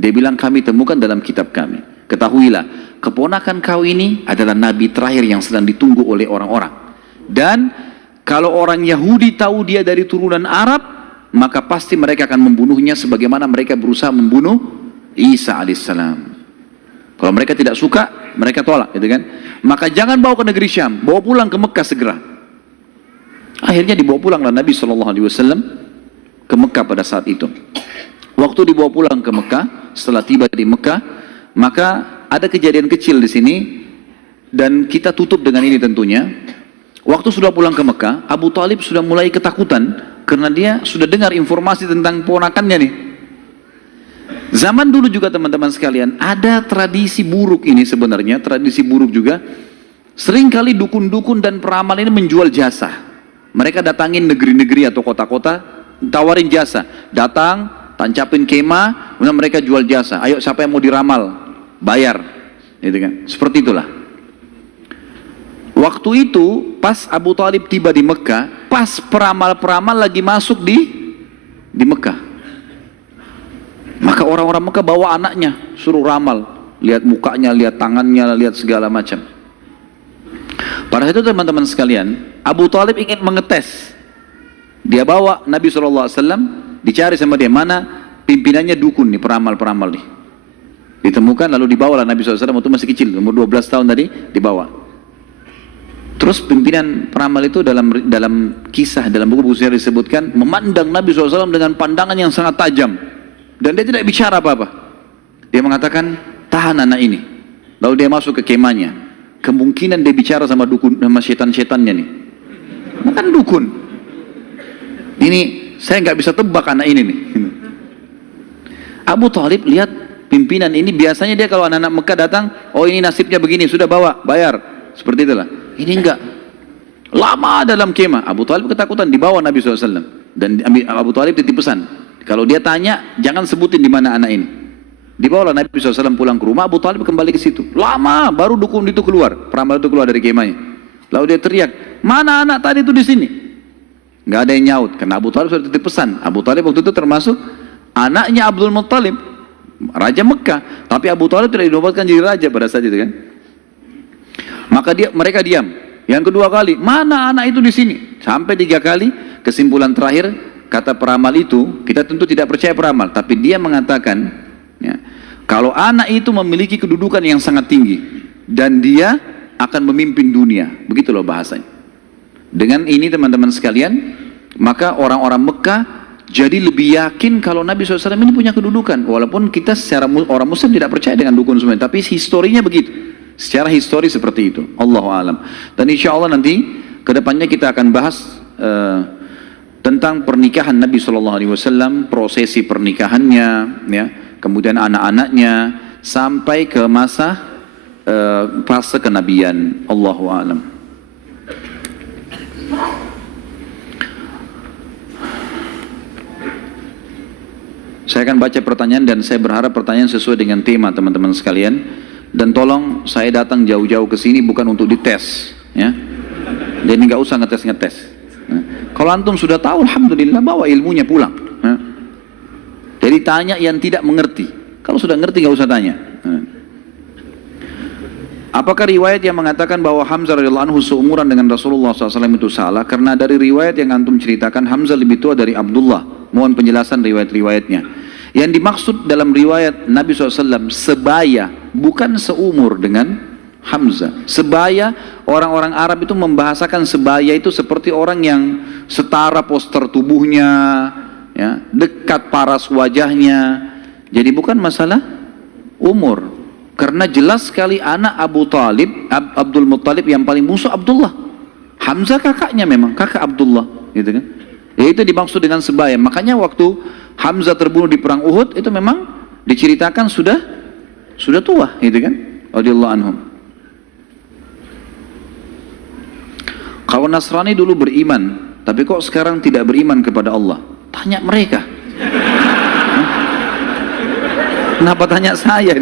Dia bilang, "Kami temukan dalam kitab kami. Ketahuilah, keponakan kau ini adalah nabi terakhir yang sedang ditunggu oleh orang-orang. Dan kalau orang Yahudi tahu dia dari turunan Arab, maka pasti mereka akan membunuhnya sebagaimana mereka berusaha membunuh Isa alaihissalam. Kalau mereka tidak suka, mereka tolak, gitu kan? Maka jangan bawa ke negeri Syam, bawa pulang ke Mekah segera." Akhirnya dibawa pulanglah Nabi SAW ke Mekah pada saat itu. Waktu dibawa pulang ke Mekah, setelah tiba di Mekah, maka ada kejadian kecil di sini dan kita tutup dengan ini tentunya. Waktu sudah pulang ke Mekah, Abu Talib sudah mulai ketakutan karena dia sudah dengar informasi tentang ponakannya nih. Zaman dulu juga teman-teman sekalian, ada tradisi buruk ini sebenarnya, tradisi buruk juga. Seringkali dukun-dukun dan peramal ini menjual jasa. Mereka datangin negeri-negeri atau kota-kota, tawarin jasa. Datang, tancapin kemah, kemudian mereka jual jasa. "Ayo siapa yang mau diramal, bayar." Gitu kan. Seperti itulah. Waktu itu pas Abu Talib tiba di Mekah, pas peramal-peramal lagi masuk di Mekah. Maka orang-orang Mekah bawa anaknya, suruh ramal, lihat mukanya, lihat tangannya, lihat segala macam. Pada saat itu teman-teman sekalian, Abu Talib ingin mengetes. Dia bawa Nabi SAW, dicari sama dia, mana pimpinannya dukun nih, peramal-peramal nih. Ditemukan lalu dibawalah Nabi SAW, waktu masih kecil, umur 12 tahun tadi, dibawa. Terus pimpinan peramal itu dalam kisah, dalam buku-buku sejarah disebutkan, memandang Nabi SAW dengan pandangan yang sangat tajam. Dan dia tidak bicara apa-apa. Dia mengatakan, "Tahan anak ini." Lalu dia masuk ke kemahnya. Kemungkinan dia bicara sama dukun, sama setan-setannya nih. Bukan dukun. Ini, saya nggak bisa tebak anak ini nih. Abu Talib lihat pimpinan ini, biasanya dia kalau anak-anak Mekah datang, "Oh ini nasibnya begini, sudah bawa, bayar." Seperti itulah. Ini enggak. Lama dalam kemah. Abu Talib ketakutan, dibawa Nabi SAW. Dan Abu Talib titip pesan, kalau dia tanya, jangan sebutin di mana anak ini. Dibawalah Nabi SAW pulang ke rumah, Abu Talib kembali ke situ. Lama, baru dukun itu keluar, peramal itu keluar dari kemahnya. Lalu dia teriak, "Mana anak tadi itu di sini?" Nggak ada yang nyaut, karena Abu Talib sudah titip pesan. Abu Talib waktu itu termasuk anaknya Abdul Muttalib, Raja Mekah. Tapi Abu Talib tidak dinobatkan jadi raja pada saat itu kan. Maka mereka diam. Yang kedua kali, "Mana anak itu di sini?" Sampai 3 kali. Kesimpulan terakhir, kata peramal itu, kita tentu tidak percaya peramal, tapi dia mengatakan, ya, kalau anak itu memiliki kedudukan yang sangat tinggi dan dia akan memimpin dunia. Begitu loh bahasanya. Dengan ini teman-teman sekalian, maka orang-orang Mekah jadi lebih yakin kalau Nabi SAW ini punya kedudukan. Walaupun kita secara orang Muslim tidak percaya dengan dukun semua, tapi historinya begitu. Secara histori seperti itu. Allahu a'lam. Dan insya Allah nanti kedepannya kita akan bahas tentang pernikahan Nabi SAW, prosesi pernikahannya, ya, kemudian anak-anaknya, sampai ke masa fase kenabian. Allahu a'lam. Saya akan baca pertanyaan dan saya berharap pertanyaan sesuai dengan tema teman-teman sekalian. Dan tolong saya datang jauh-jauh ke sini bukan untuk dites, ya. Jadi nggak usah ngetes-ngetes. Nah, kalau antum sudah tahu, alhamdulillah, bawa ilmunya pulang. Nah. Jadi tanya yang tidak mengerti. Kalau sudah ngerti nggak usah tanya. Nah. Apakah riwayat yang mengatakan bahwa Hamzah radhiyallahu anhu seumuran dengan Rasulullah SAW itu salah? Karena dari riwayat yang antum ceritakan, Hamzah lebih tua dari Abdullah. Mohon penjelasan riwayat-riwayatnya. Yang dimaksud dalam riwayat Nabi SAW sebaya, bukan seumur dengan Hamzah. Sebaya, orang-orang Arab itu membahasakan sebaya itu seperti orang yang setara postur tubuhnya, ya, dekat paras wajahnya. Jadi bukan masalah umur. Karena jelas sekali anak Abu Talib, Abdul Muttalib yang paling musuh Abdullah. Hamzah kakaknya memang, kakak Abdullah, gitu kan. Ya, itu dimaksud dengan sebaya. Makanya waktu Hamzah terbunuh di perang Uhud itu memang diceritakan sudah tua, gitu kan? Radhiyallahu anhum. Kawan Nasrani dulu beriman, tapi kok sekarang tidak beriman kepada Allah? Tanya mereka. Kenapa tanya saya?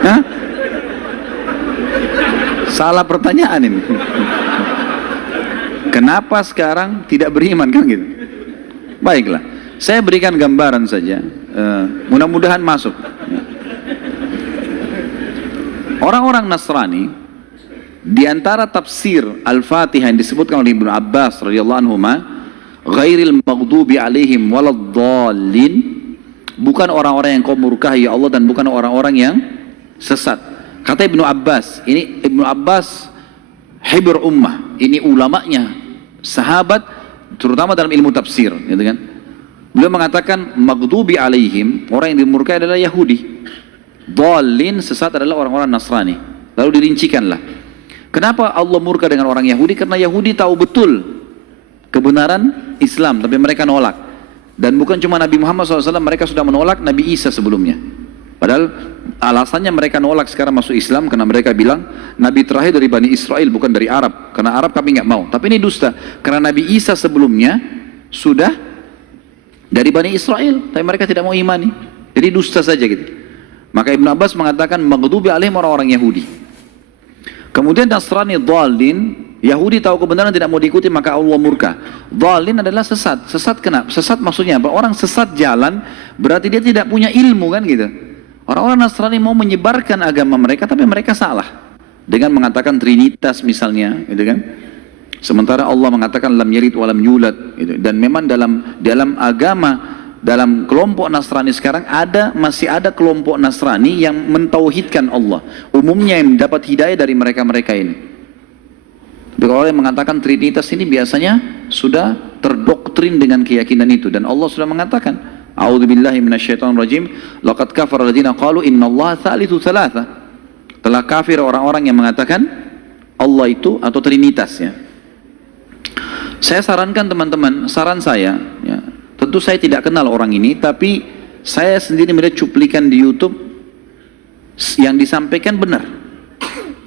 Hah? Salah pertanyaan ini. Kenapa sekarang tidak beriman, kan gitu? Baiklah, saya berikan gambaran saja. Mudah-mudahan masuk. Orang-orang Nasrani, di antara tafsir Al-Fatihah yang disebutkan oleh Ibnu Abbas radhiyallahu anhu, ghairil maghdubi alaihim waladdallin, bukan orang-orang yang kau murkahi ya Allah dan bukan orang-orang yang sesat. Kata Ibnu Abbas, ini Ibnu Abbas hibr ummah, ini ulamanya, sahabat, terutama dalam ilmu tafsir, gitu kan. Beliau mengatakan maghdubi alaihim, orang yang dimurkai adalah Yahudi. Dhalin, sesat adalah orang-orang Nasrani. Lalu dirincikanlah. Kenapa Allah murka dengan orang Yahudi? Karena Yahudi tahu betul kebenaran Islam, tapi mereka nolak. Dan bukan cuma Nabi Muhammad SAW, mereka sudah menolak Nabi Isa sebelumnya. Padahal alasannya mereka nolak sekarang masuk Islam karena mereka bilang Nabi terakhir dari Bani Israel, bukan dari Arab. Karena Arab kami nggak mau. Tapi ini dusta. Karena Nabi Isa sebelumnya sudah dari Bani Israel, tapi mereka tidak mau imani. Jadi dusta saja gitu. Maka Ibn Abbas mengatakan maghdubi alaihim, orang-orang Yahudi. Kemudian Nasrani dhalin, Yahudi tahu kebenaran tidak mau diikuti maka Allah murka. Dhalin adalah sesat. Sesat kenapa? Sesat maksudnya apa? Orang sesat jalan berarti dia tidak punya ilmu, kan gitu. Orang-orang Nasrani mau menyebarkan agama mereka tapi mereka salah dengan mengatakan Trinitas misalnya, gitu kan. Sementara Allah mengatakan lam yalid wa lam yulad, gitu. Dan memang dalam agama, dalam kelompok Nasrani sekarang masih ada kelompok Nasrani yang mentauhidkan Allah. Umumnya yang mendapat hidayah dari mereka-mereka ini. Tapi kalau yang mengatakan Trinitas ini biasanya sudah terdoktrin dengan keyakinan itu, dan Allah sudah mengatakan, A'udzubillahi minasyaitonirrajim, laqad kafara alladziina qalu innallaha tsalitsu tsalatsa. Telah kafir orang-orang yang mengatakan Allah itu atau Trinitas, ya. Saya sarankan teman-teman, saran saya, ya, tentu saya tidak kenal orang ini, tapi saya sendiri melihat cuplikan di YouTube yang disampaikan benar.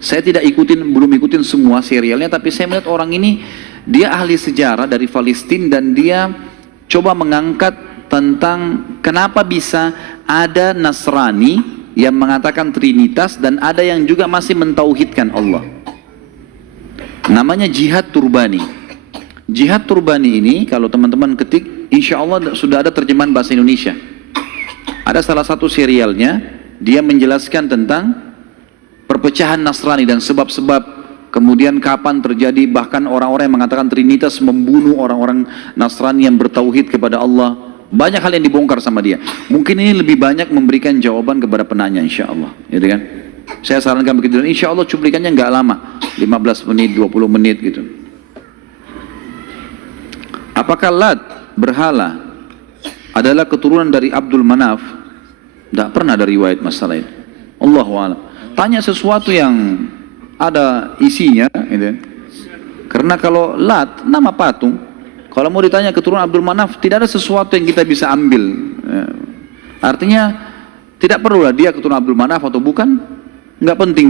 Saya belum ikutin semua serialnya, tapi saya melihat orang ini, dia ahli sejarah dari Palestina dan dia coba mengangkat tentang kenapa bisa ada Nasrani yang mengatakan Trinitas dan ada yang juga masih mentauhidkan Allah. Namanya Jihad Turbani. Jihad Turbani ini kalau teman-teman ketik, insya Allah sudah ada terjemahan bahasa Indonesia. Ada salah satu serialnya, dia menjelaskan tentang perpecahan Nasrani dan sebab-sebab, kemudian kapan terjadi, bahkan orang-orang yang mengatakan Trinitas membunuh orang-orang Nasrani yang bertauhid kepada Allah. Banyak hal yang dibongkar sama dia. Mungkin ini lebih banyak memberikan jawaban kepada penanya, insya Allah, gitu kan? Saya sarankan begitu, dan insya Allah cuplikannya nggak lama, 15 menit, 20 menit gitu. Apakah Lat, berhala, adalah keturunan dari Abdul Manaf? Tidak pernah ada riwayat masalah itu. Allahu a'lam. Tanya sesuatu yang ada isinya, gitu. Karena kalau Lat, nama patung. Kalau mau ditanya keturunan Abdul Manaf, tidak ada sesuatu yang kita bisa ambil. Artinya, tidak perlulah dia keturunan Abdul Manaf atau bukan, nggak penting.